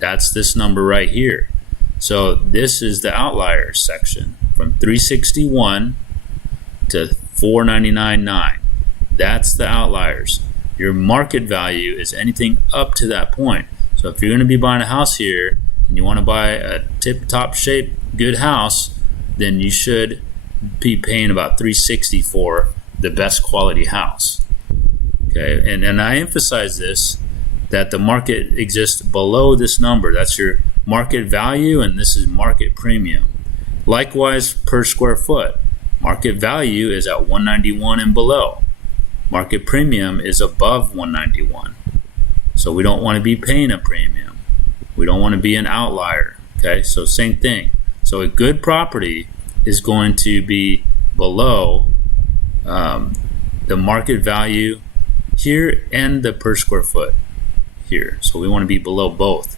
That's this number right here. So this is the outliers section from 361 to 499.9. That's the outliers. Your market value is anything up to that point. So if you're going to be buying a house here and you want to buy a tip-top shape good house, then you should be paying about $360 for the best quality house. Okay, and I emphasize this, that the market exists below this number. That's your market value, and this is market premium. Likewise, per square foot, market value is at 191 and below. Market premium is above 191. So we don't want to be paying a premium. We don't want to be an outlier. Okay, so same thing. So a good property is going to be below the market value here and the per square foot here. So we want to be below both.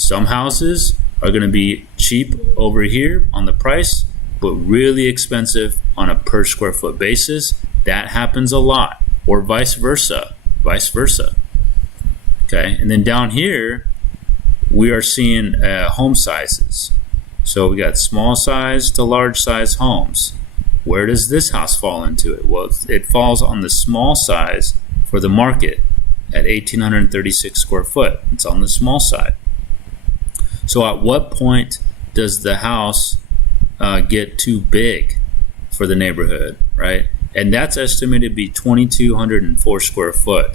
Some houses are going to be cheap over here on the price, but really expensive on a per square foot basis. That happens a lot, or vice versa. Okay, and then down here, we are seeing home sizes. So we got small size to large size homes. Where does this house fall into it? Well, it falls on the small size for the market at 1,836 square foot. It's on the small side. So at what point does the house get too big for the neighborhood, right? And that's estimated to be 2,204 square foot.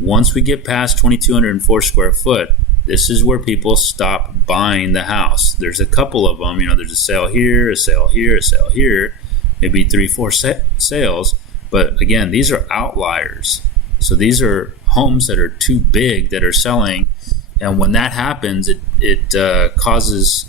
Once we get past 2,204 square foot, this is where people stop buying the house. There's a couple of them, there's a sale here, a sale here, a sale here, maybe 3-4 sales. But again, these are outliers. So these are homes that are too big that are selling. And when that happens, it causes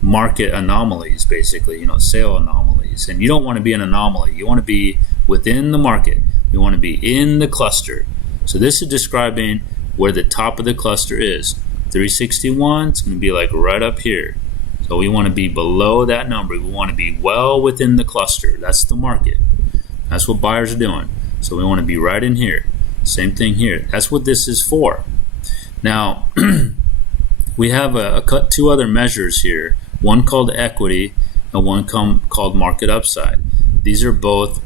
market anomalies, basically, sale anomalies. And you don't want to be an anomaly. You want to be within the market. You want to be in the cluster. So this is describing where the top of the cluster is. 361, it's going to be like right up here. So we want to be below that number. We want to be well within the cluster. That's the market. That's what buyers are doing. So we want to be right in here. Same thing here. That's what this is for. Now, we have two other measures here, one called equity and one called market upside. These are both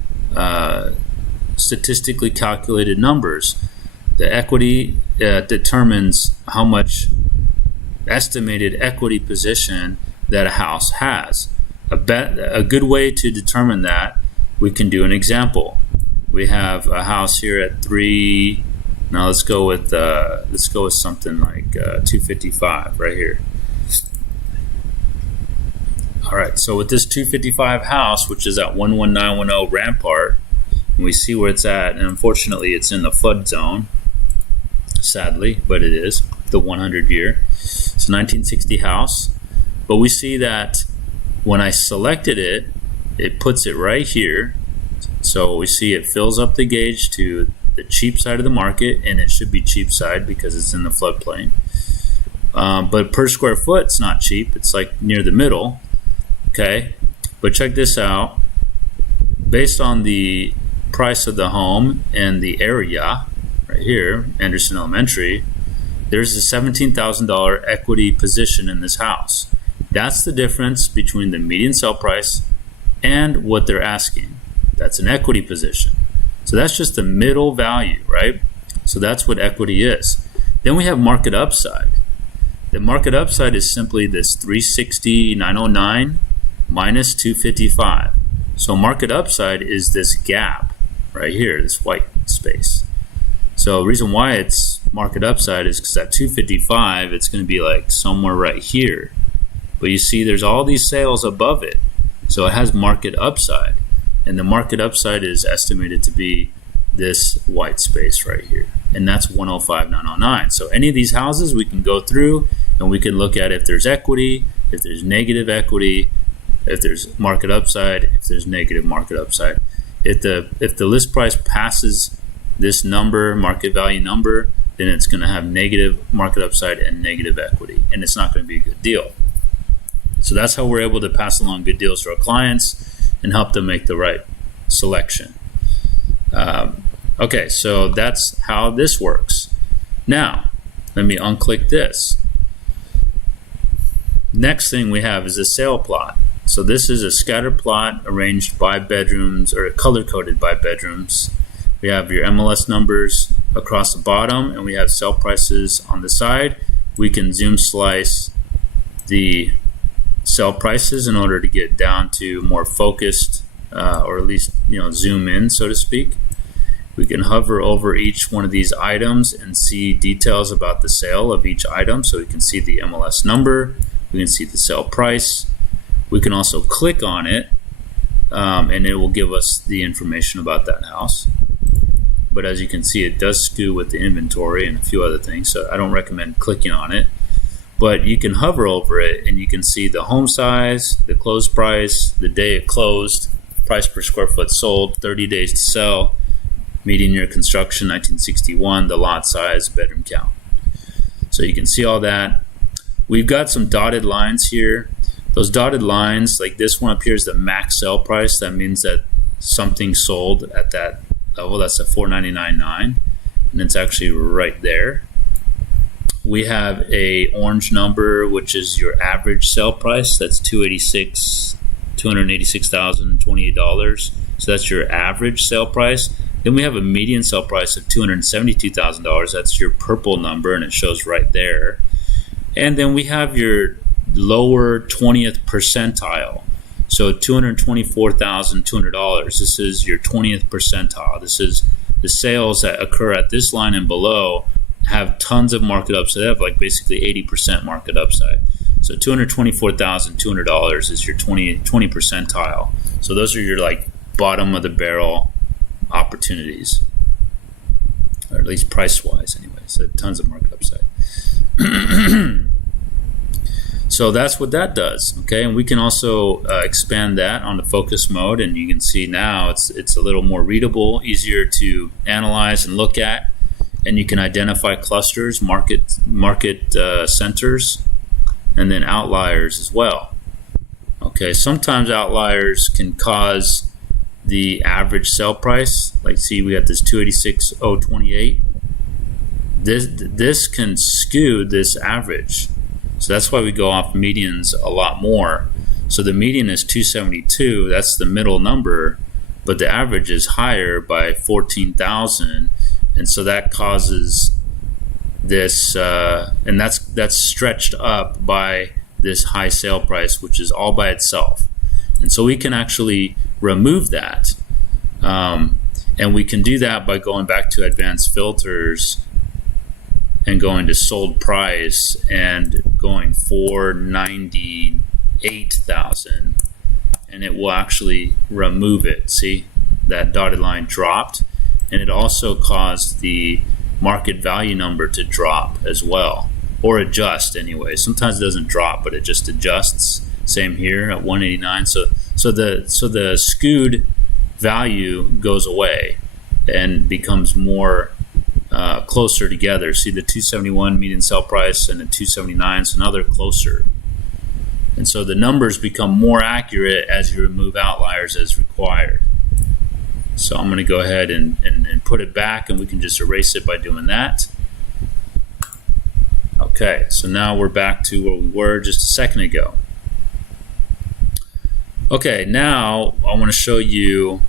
statistically calculated numbers. The equity determines how much estimated equity position that a house has. A good way to determine that, we can do an example. We have a house here at 3. Now let's go with something like 255 right here. All right, so with this 255 house, which is at 11910 Rampart, and we see where it's at, and unfortunately it's in the flood zone, sadly, but it is the 100 year. It's a 1960 house, but we see that when I selected it, it puts it right here. So we see it fills up the gauge to the cheap side of the market, and it should be cheap side because it's in the floodplain. But per square foot, it's not cheap. It's like near the middle. Okay, but check this out. Based on the price of the home and the area, right here, Anderson Elementary, there's a $17,000 equity position in this house. That's the difference between the median sale price and what they're asking. That's an equity position. So that's just the middle value, right? So that's what equity is. Then we have market upside. The market upside is simply this 360,909 minus 255. So market upside is this gap right here, this white space. So the reason why it's market upside is because at 255, it's going to be like somewhere right here. But you see there's all these sales above it. So it has market upside. And the market upside is estimated to be this white space right here. And that's 105,909. So any of these houses we can go through and we can look at if there's equity, if there's negative equity, if there's market upside, if there's negative market upside. If the list price passes this number, market value number, then it's going to have negative market upside and negative equity. And it's not going to be a good deal. So that's how we're able to pass along good deals to our clients and help them make the right selection. Okay, so that's how this works. Now, let me unclick this. Next thing we have is a sale plot. So this is a scatter plot arranged by bedrooms or color-coded by bedrooms. We have your MLS numbers across the bottom and we have sale prices on the side. We can zoom slice the sell prices in order to get down to more focused or at least zoom in, so to speak. We can hover over each one of these items and see details about the sale of each item. So we can see the MLS number, we can see the sale price. We can also click on it and it will give us the information about that house. But as you can see, it does skew with the inventory and a few other things, so I don't recommend clicking on it. But you can hover over it and you can see the home size, the close price, the day it closed, price per square foot sold, 30 days to sell, median year construction, 1961, the lot size, bedroom count. So you can see all that. we've got some dotted lines here. Those dotted lines, like this one up here, is the max sell price. That means that something sold at that level. That's a 499.9, and it's actually right there. We have a orange number, which is your average sell price. That's $286,028. So that's your average sale price. Then we have a median sale price of $272,000. That's your purple number, and it shows right there. And then we have your lower 20th percentile. So $224,200. This is your 20th percentile. This is the sales that occur at this line and below have tons of market upside. They have like basically 80% market upside. So $224,200 is your 20 percentile. So those are your like bottom of the barrel opportunities, or at least price wise anyway. So tons of market upside. So that's what that does. Okay, and we can also expand that on the focus mode, and you can see now it's a little more readable, easier to analyze and look at, and you can identify clusters, market centers, and then outliers as well. Okay, sometimes outliers can cause the average sell price. Like, see, we got this 286,028. This can skew this average. So that's why we go off medians a lot more. So the median is 272. That's the middle number, but the average is higher by 14,000, and so that causes this, and that's stretched up by this high sale price, which is all by itself. And so we can actually remove that, and we can do that by going back to advanced filters and going to sold price and going 498,000, and it will actually remove it. See, that dotted line dropped, and it also caused the market value number to drop as well, or adjust anyway. Sometimes it doesn't drop, but it just adjusts. Same here at 189. So the skewed value goes away and becomes more closer together. See the 271 median sell price and the 279, so now they're closer. And so the numbers become more accurate as you remove outliers as required. So I'm going to go ahead and put it back, and we can just erase it by doing that. Okay, so now we're back to where we were just a second ago. Okay, now I want to show you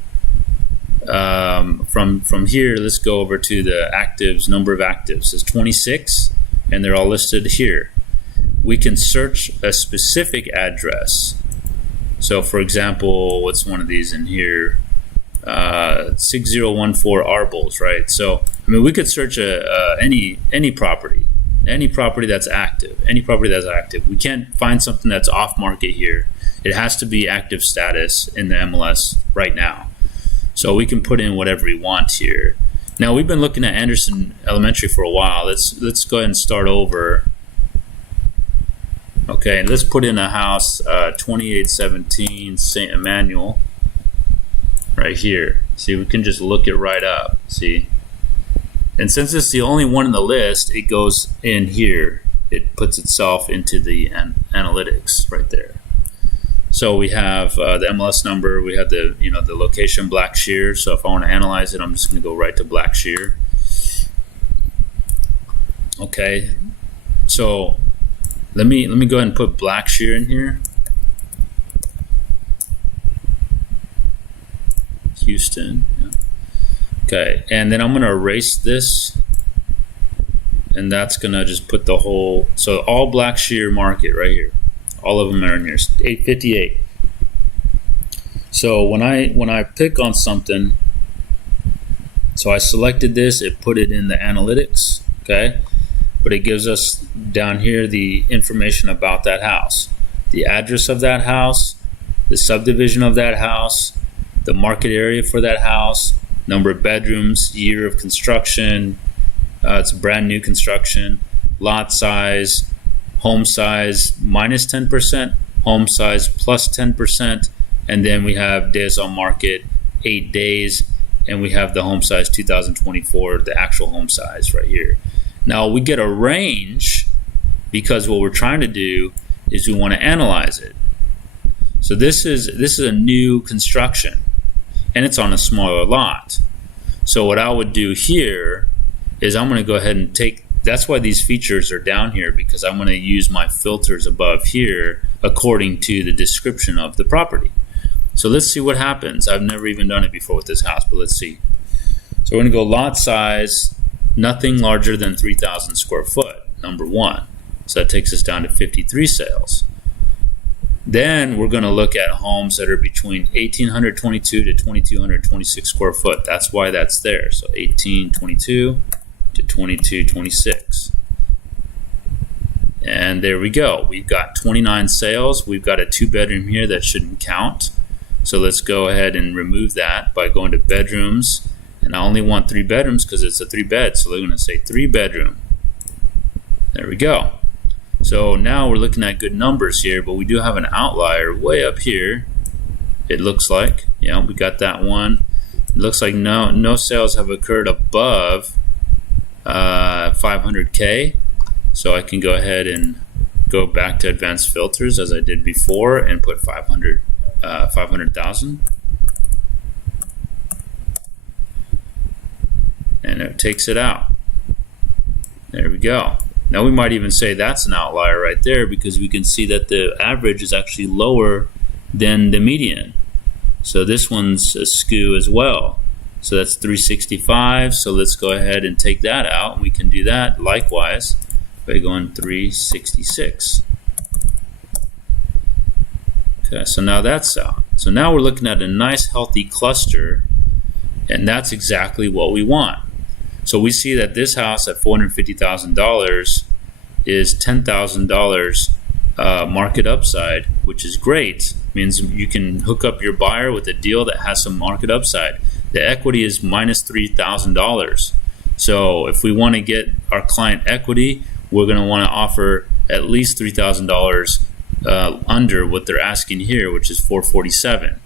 from here. Let's go over to the actives. Number of actives is 26, and they're all listed here. We can search a specific address. So for example, what's one of these in here? 6014 Arbles, right? So I mean, we could search any property that's active, We can't find something that's off market here. It has to be active status in the MLS right now. So we can put in whatever we want here. Now we've been looking at Anderson Elementary for a while. Let's go ahead and start over. Okay, let's put in a house, 2817 St. Emmanuel, right here. See, we can just look it right up. See, and since it's the only one in the list, it goes in here. It puts itself into the analytics right there. So we have the MLS number. We have the location Blackshear. So if I want to analyze it, I'm just going to go right to Blackshear. Okay, so let me go ahead and put Blackshear in here. Houston. Yeah. Okay, and then I'm going to erase this, and that's going to just put the whole. So all Blackshear market right here. All of them are in here. 858. So when I pick on something, so I selected this, it put it in the analytics, okay? But it gives us down here the information about that house, the address of that house, the subdivision of that house, the market area for that house, number of bedrooms, year of construction, it's brand new construction, lot size, home size minus 10%, home size plus 10%, and then we have days on market, 8 days, and we have the home size 2024, the actual home size right here. Now we get a range because what we're trying to do is we want to analyze it. So this is a new construction, and it's on a smaller lot. So what I would do here is I'm going to go ahead and that's why these features are down here, because I'm going to use my filters above here according to the description of the property. So let's see what happens. I've never even done it before with this house, but let's see. So we're going to go lot size, nothing larger than 3,000 square foot, number 1. So that takes us down to 53 sales. Then we're going to look at homes that are between 1,822 to 2,226 square foot. That's why that's there. So 1822 to 2226. And there we go. We've got 29 sales. We've got a 2-bedroom here that shouldn't count. So let's go ahead and remove that by going to bedrooms. And I only want 3 bedrooms because it's a 3-bed. So we're going to say 3-bedroom. There we go. So now we're looking at good numbers here, but we do have an outlier way up here. It looks like, yeah, we got that one. It looks like no sales have occurred above 500K. So I can go ahead and go back to advanced filters as I did before and put 500,000. And it takes it out. There we go. Now we might even say that's an outlier right there, because we can see that the average is actually lower than the median. So this one's askew as well. So that's 365. So let's go ahead and take that out. We can do that likewise by going 366. Okay, so now that's out. So now we're looking at a nice healthy cluster, and that's exactly what we want. So we see that this house at $450,000 is $10,000 market upside, which is great. Means you can hook up your buyer with a deal that has some market upside. The equity is minus $3,000. So if we want to get our client equity, we're going to want to offer at least $3,000 under what they're asking here, which is $447,000.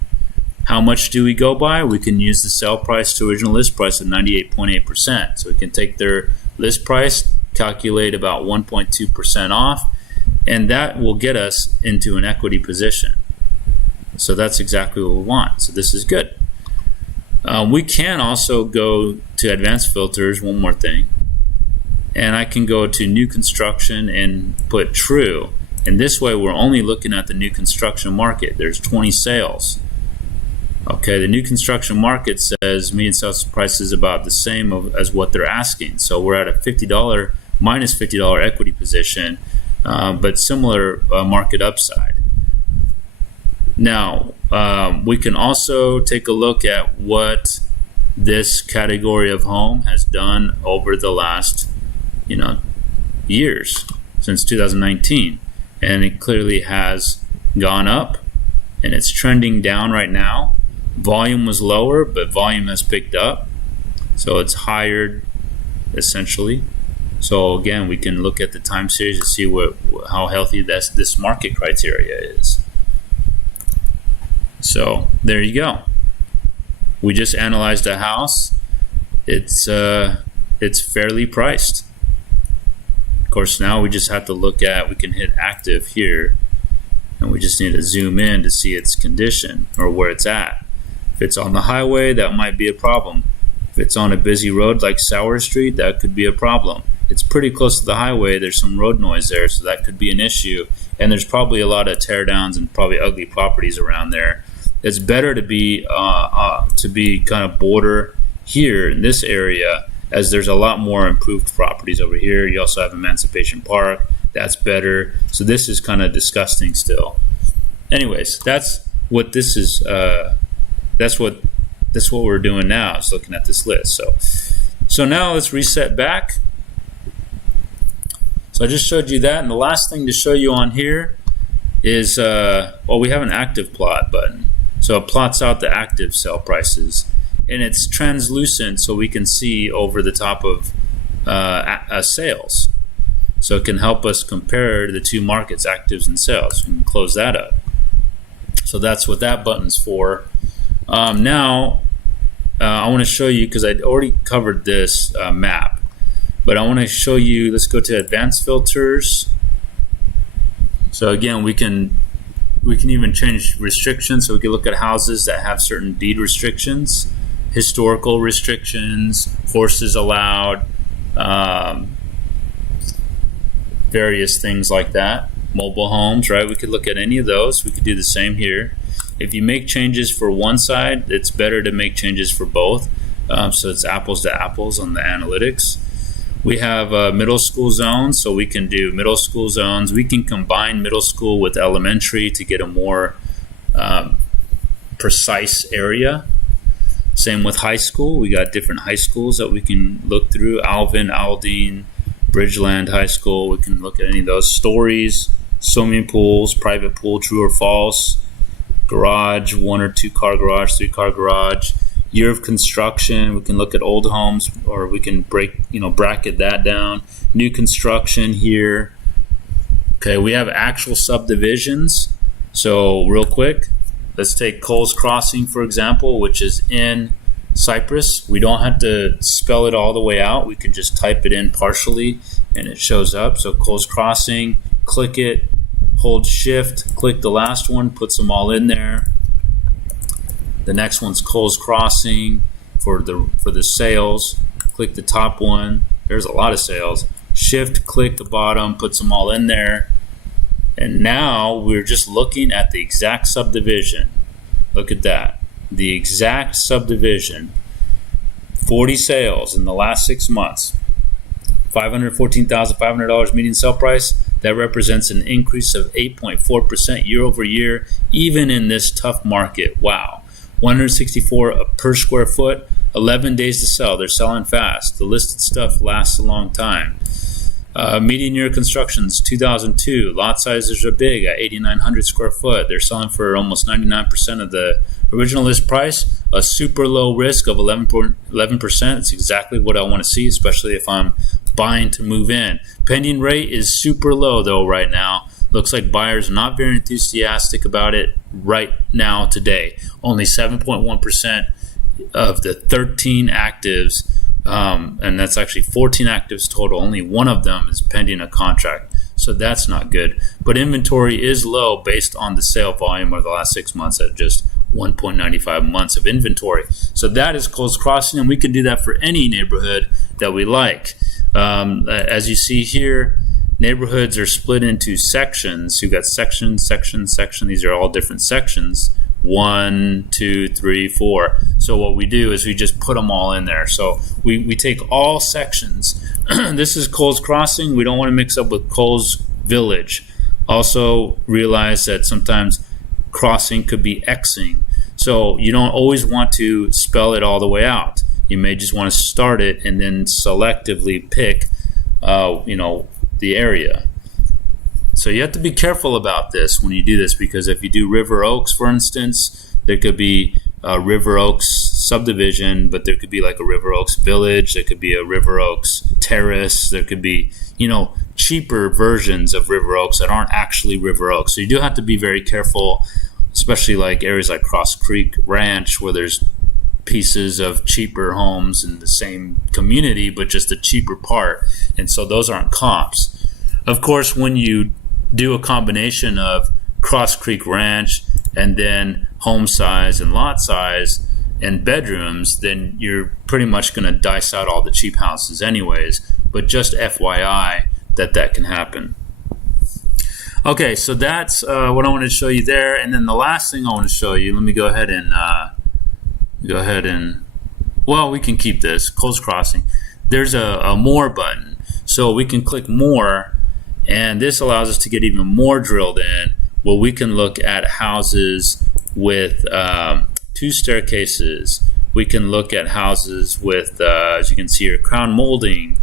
How much do we go by? We can use the sale price to original list price of 98.8%. So we can take their list price, calculate about 1.2% off, and that will get us into an equity position. So that's exactly what we want. So this is good. We can also go to advanced filters, one more thing, and I can go to new construction and put true. And this way we're only looking at the new construction market. There's 20 sales. Okay, the new construction market says median sales price is about the same as what they're asking. So we're at a $50 minus $50 equity position, but similar market upside. Now, we can also take a look at what this category of home has done over the last, years, since 2019. And it clearly has gone up, and it's trending down right now. Volume was lower, but volume has picked up. So it's higher, essentially. So again, we can look at the time series to see how healthy this market criteria is. So there you go. We just analyzed a house. It's fairly priced. Of course, now we just have to look at, we can hit active here, and we just need to zoom in to see its condition or where it's at. If it's on the highway, that might be a problem. If it's on a busy road like Sauer Street, that could be a problem. It's pretty close to the highway. There's some road noise there, so that could be an issue. And there's probably a lot of tear downs and probably ugly properties around there. It's better to be kind of border here in this area, as there's a lot more improved properties over here. You also have Emancipation Park. That's better. So this is kind of disgusting still. Anyways, that's what this is. That's what we're doing now, is looking at this list. So now let's reset back. So I just showed you that, and the last thing to show you on here is we have an active plot button. So it plots out the active sale prices, and it's translucent, so we can see over the top of sales. So it can help us compare the two markets, actives and sales. We can close that up. So that's what that button's for. Now, I want to show you, because I'd already covered this map, but I want to show you, let's go to advanced filters, So again, we can even change restrictions. So we can look at houses that have certain deed restrictions, historical restrictions, horses allowed, various things like that. Mobile homes, right? We could look at any of those. We could do the same here. If you make changes for one side, it's better to make changes for both. So it's apples to apples on the analytics. We have middle school zones, so we can do middle school zones. We can combine middle school with elementary to get a more precise area. Same with high school. We got different high schools that we can look through. Alvin, Aldine, Bridgeland High School. We can look at any of those. Stories, swimming pools, private pool, true or false. Garage, 1 or 2 car garage, 3 car garage. Year of construction, we can look at old homes, or we can bracket that down. New construction here. Okay, we have actual subdivisions. So real quick, let's take Coles Crossing, for example, which is in Cypress. We don't have to spell it all the way out. We can just type it in partially and it shows up. So Coles Crossing, click it, hold shift, click the last one, puts them all in there. The next one's Coles Crossing for the sales. Click the top one. There's a lot of sales. Shift, click the bottom, puts them all in there. And now we're just looking at the exact subdivision. Look at that. The exact subdivision. 40 sales in the last 6 months. $514,500 median sale price. That represents an increase of 8.4% year over year, even in this tough market. Wow. $164 per square foot, 11 days to sell. They're selling fast. The listed stuff lasts a long time. Median year constructions, 2002. Lot sizes are big at 8,900 square foot. They're selling for almost 99% of the original list price. A super low risk of 11%. It's exactly what I want to see, especially if I'm buying to move in. Pending rate is super low though right now. Looks like buyers are not very enthusiastic about it right now today. Only 7.1% of the 13 actives, and that's actually 14 actives total. Only one of them is pending a contract. So that's not good. But inventory is low based on the sale volume of the last 6 months at just 1.95 months of inventory. So that is Coles Crossing, and we can do that for any neighborhood that we like. As you see here, neighborhoods are split into sections. You've got section. These are all different sections. 1, 2, 3, 4. So what we do is we just put them all in there. So we take all sections. This is Coles Crossing. We don't want to mix up with Coles Village. Also realize that sometimes crossing could be Xing. So you don't always want to spell it all the way out. You may just want to start it and then selectively pick, the area. So you have to be careful about this when you do this, because if you do River Oaks, for instance, there could be a River Oaks subdivision, but there could be like a River Oaks Village, there could be a River Oaks Terrace, there could be, cheaper versions of River Oaks that aren't actually River Oaks. So you do have to be very careful, especially like areas like Cross Creek Ranch, where there's pieces of cheaper homes in the same community, but just a cheaper part. And so those aren't comps. Of course, when you do a combination of Cross Creek Ranch and then home size and lot size and bedrooms, then you're pretty much going to dice out all the cheap houses anyways. But just FYI that can happen. Okay, so that's what I wanted to show you there. And then the last thing I want to show you, let me go ahead and we can keep this, Coles Crossing. There's a more button. So we can click more, and this allows us to get even more drilled in. Well, we can look at houses with 2 staircases. We can look at houses with, as you can see here, crown molding,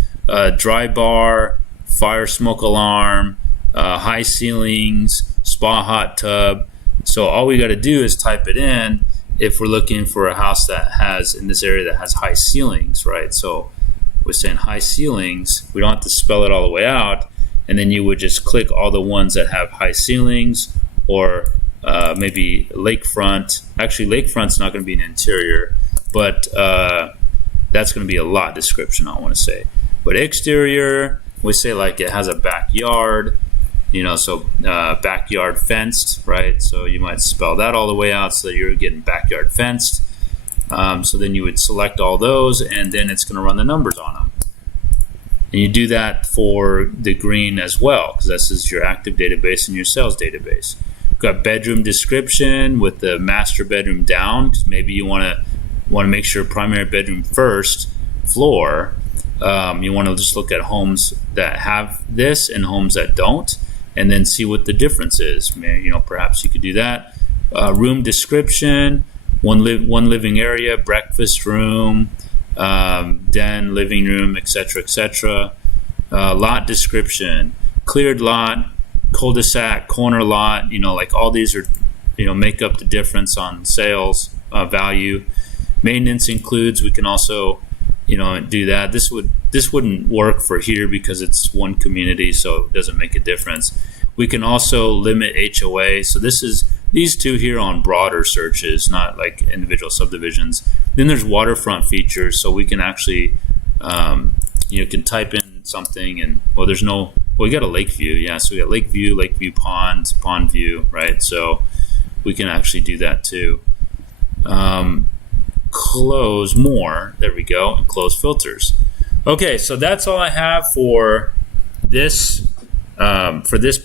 dry bar, fire smoke alarm, high ceilings, spa hot tub. So all we got to do is type it in if we're looking for a house that has, in this area, that has high ceilings, right? So we're saying high ceilings. We don't have to spell it all the way out. And then you would just click all the ones that have high ceilings, or maybe lakefront. Actually, lakefront's not going to be an interior, but that's going to be a lot description, I want to say. But exterior, we say like it has a backyard, So backyard fenced, right? So you might spell that all the way out so that you're getting backyard fenced. So then you would select all those, and then it's going to run the numbers on them. And you do that for the green as well, because this is your active database and your sales database. You've got bedroom description with the master bedroom down, because maybe you want to make sure primary bedroom first floor. You want to just look at homes that have this and homes that don't, and then see what the difference is. Perhaps you could do that. Room description, one living area, breakfast room, den, living room, etc., etc. Lot description, cleared lot, cul-de-sac, corner lot. All these are, make up the difference on sales value. Maintenance includes. We can also, do that. This wouldn't work for here because it's one community, so it doesn't make a difference. We can also limit HOA. So these two here on broader searches, not like individual subdivisions. Then there's waterfront features, so we can actually, can type in something and, we got a lake view. Yeah, so we got lake view pond view, right? So we can actually do that too. Close more, there we go, and close filters. Okay, so that's all I have for this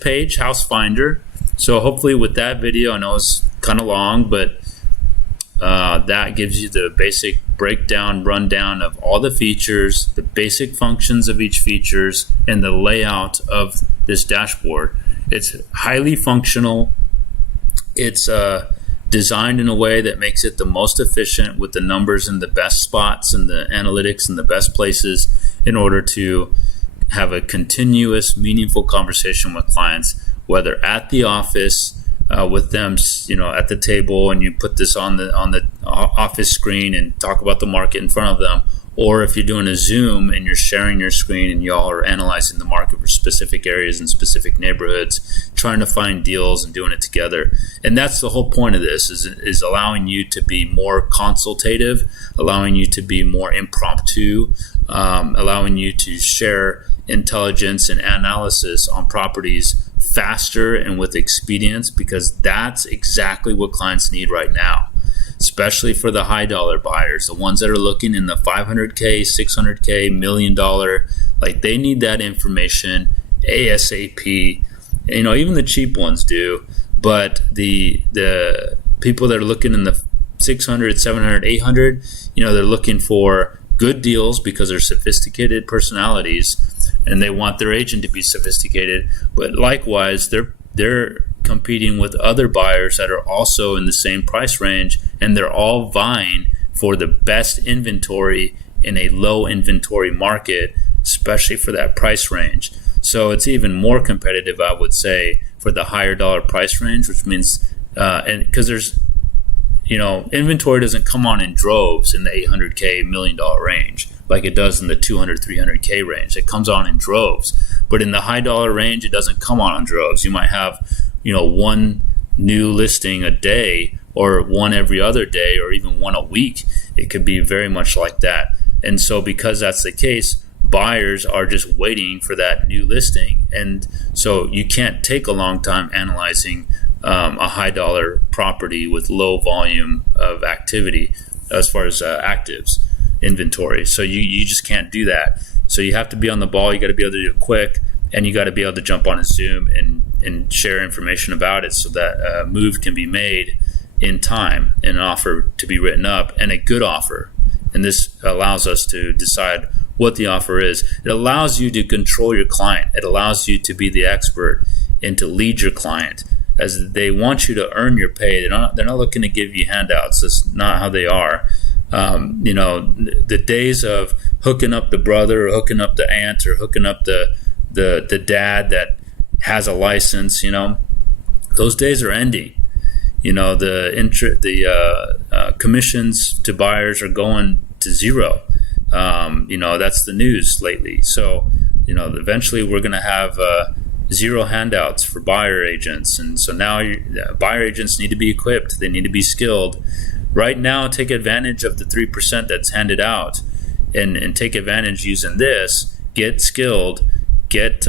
page, House Finder. So hopefully with that video, I know it's kind of long, but that gives you the basic rundown of all the features, the basic functions of each features, and the layout of this dashboard. It's highly functional. It's designed in a way that makes it the most efficient, with the numbers in the best spots and the analytics in the best places, in order to have a continuous, meaningful conversation with clients, whether at the office, with them, at the table, and you put this on the office screen and talk about the market in front of them, or if you're doing a Zoom and you're sharing your screen and y'all are analyzing the market for specific areas and specific neighborhoods, trying to find deals and doing it together. And that's the whole point of this, is allowing you to be more consultative, allowing you to be more impromptu, allowing you to share intelligence and analysis on properties faster and with expedience, because that's exactly what clients need right now, especially for the high dollar buyers, the ones that are looking in the $500K, $600K, $1 million. They need that information ASAP. Even the cheap ones do, but the people that are looking in the 600, 700, 800, they're looking for good deals because they're sophisticated personalities and they want their agent to be sophisticated. But likewise, they're competing with other buyers that are also in the same price range, and they're all vying for the best inventory in a low inventory market, especially for that price range. So it's even more competitive, I would say, for the higher dollar price range, which means, and because there's, inventory doesn't come on in droves in the $800K, $1 million range like it does in the 200, 300K range. It comes on in droves. But in the high dollar range, it doesn't come on droves. You might have, one new listing a day, or one every other day, or even one a week. It could be very much like that. And so because that's the case, buyers are just waiting for that new listing. And so you can't take a long time analyzing a high dollar property with low volume of activity as far as actives inventory. So you just can't do that. So you have to be on the ball. You got to be able to do it quick, and you got to be able to jump on a Zoom and share information about it, so that a move can be made in time, and an offer to be written up, and a good offer. And this allows us to decide what the offer is. It allows you to control your client. It allows you to be the expert and to lead your client, as they want you to earn your pay. They're not looking to give you handouts. That's not how they are. The days of hooking up the brother, or hooking up the aunt, or hooking up the dad that has a license, those days are ending. The commissions to buyers are going to zero. That's the news lately. So, eventually we're going to have zero handouts for buyer agents. And so now buyer agents need to be equipped. They need to be skilled. Right now, take advantage of the 3% that's handed out, and take advantage using this. Get skilled, get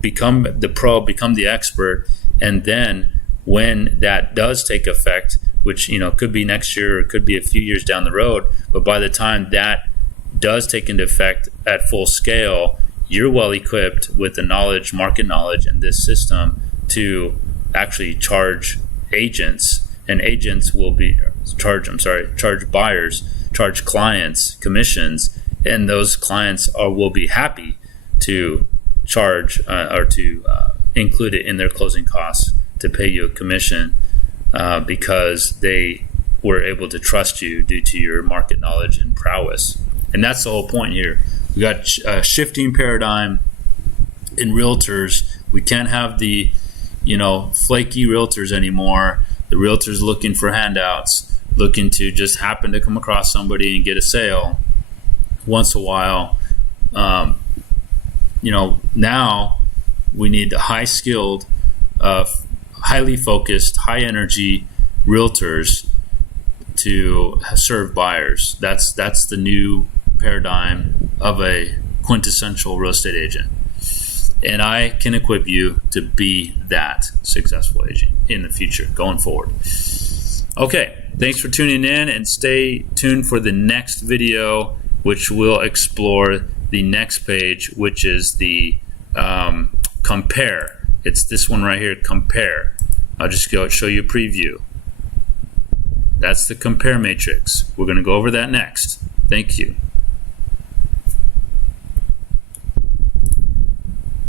become the pro, become the expert, and then when that does take effect, which could be next year or it could be a few years down the road, but by the time that does take into effect at full scale, you're well equipped with the knowledge, market knowledge, and this system to actually charge agents, and agents will be charge buyers, charge clients commissions, and those clients will be happy to charge or to include it in their closing costs to pay you a commission because they were able to trust you due to your market knowledge and prowess. And that's the whole point here. We got a shifting paradigm in realtors. We can't have the flaky realtors anymore. The realtors looking for handouts, looking to just happen to come across somebody and get a sale once a while. Now we need the high-skilled, highly focused, high-energy realtors to serve buyers. That's the new paradigm of a quintessential real estate agent. And I can equip you to be that successful agent in the future going forward. Okay, thanks for tuning in, and stay tuned for the next video, which will explore the next page, which is the compare. It's this one right here, compare. I'll just go show you a preview. That's the compare matrix. We're going to go over that next. Thank you.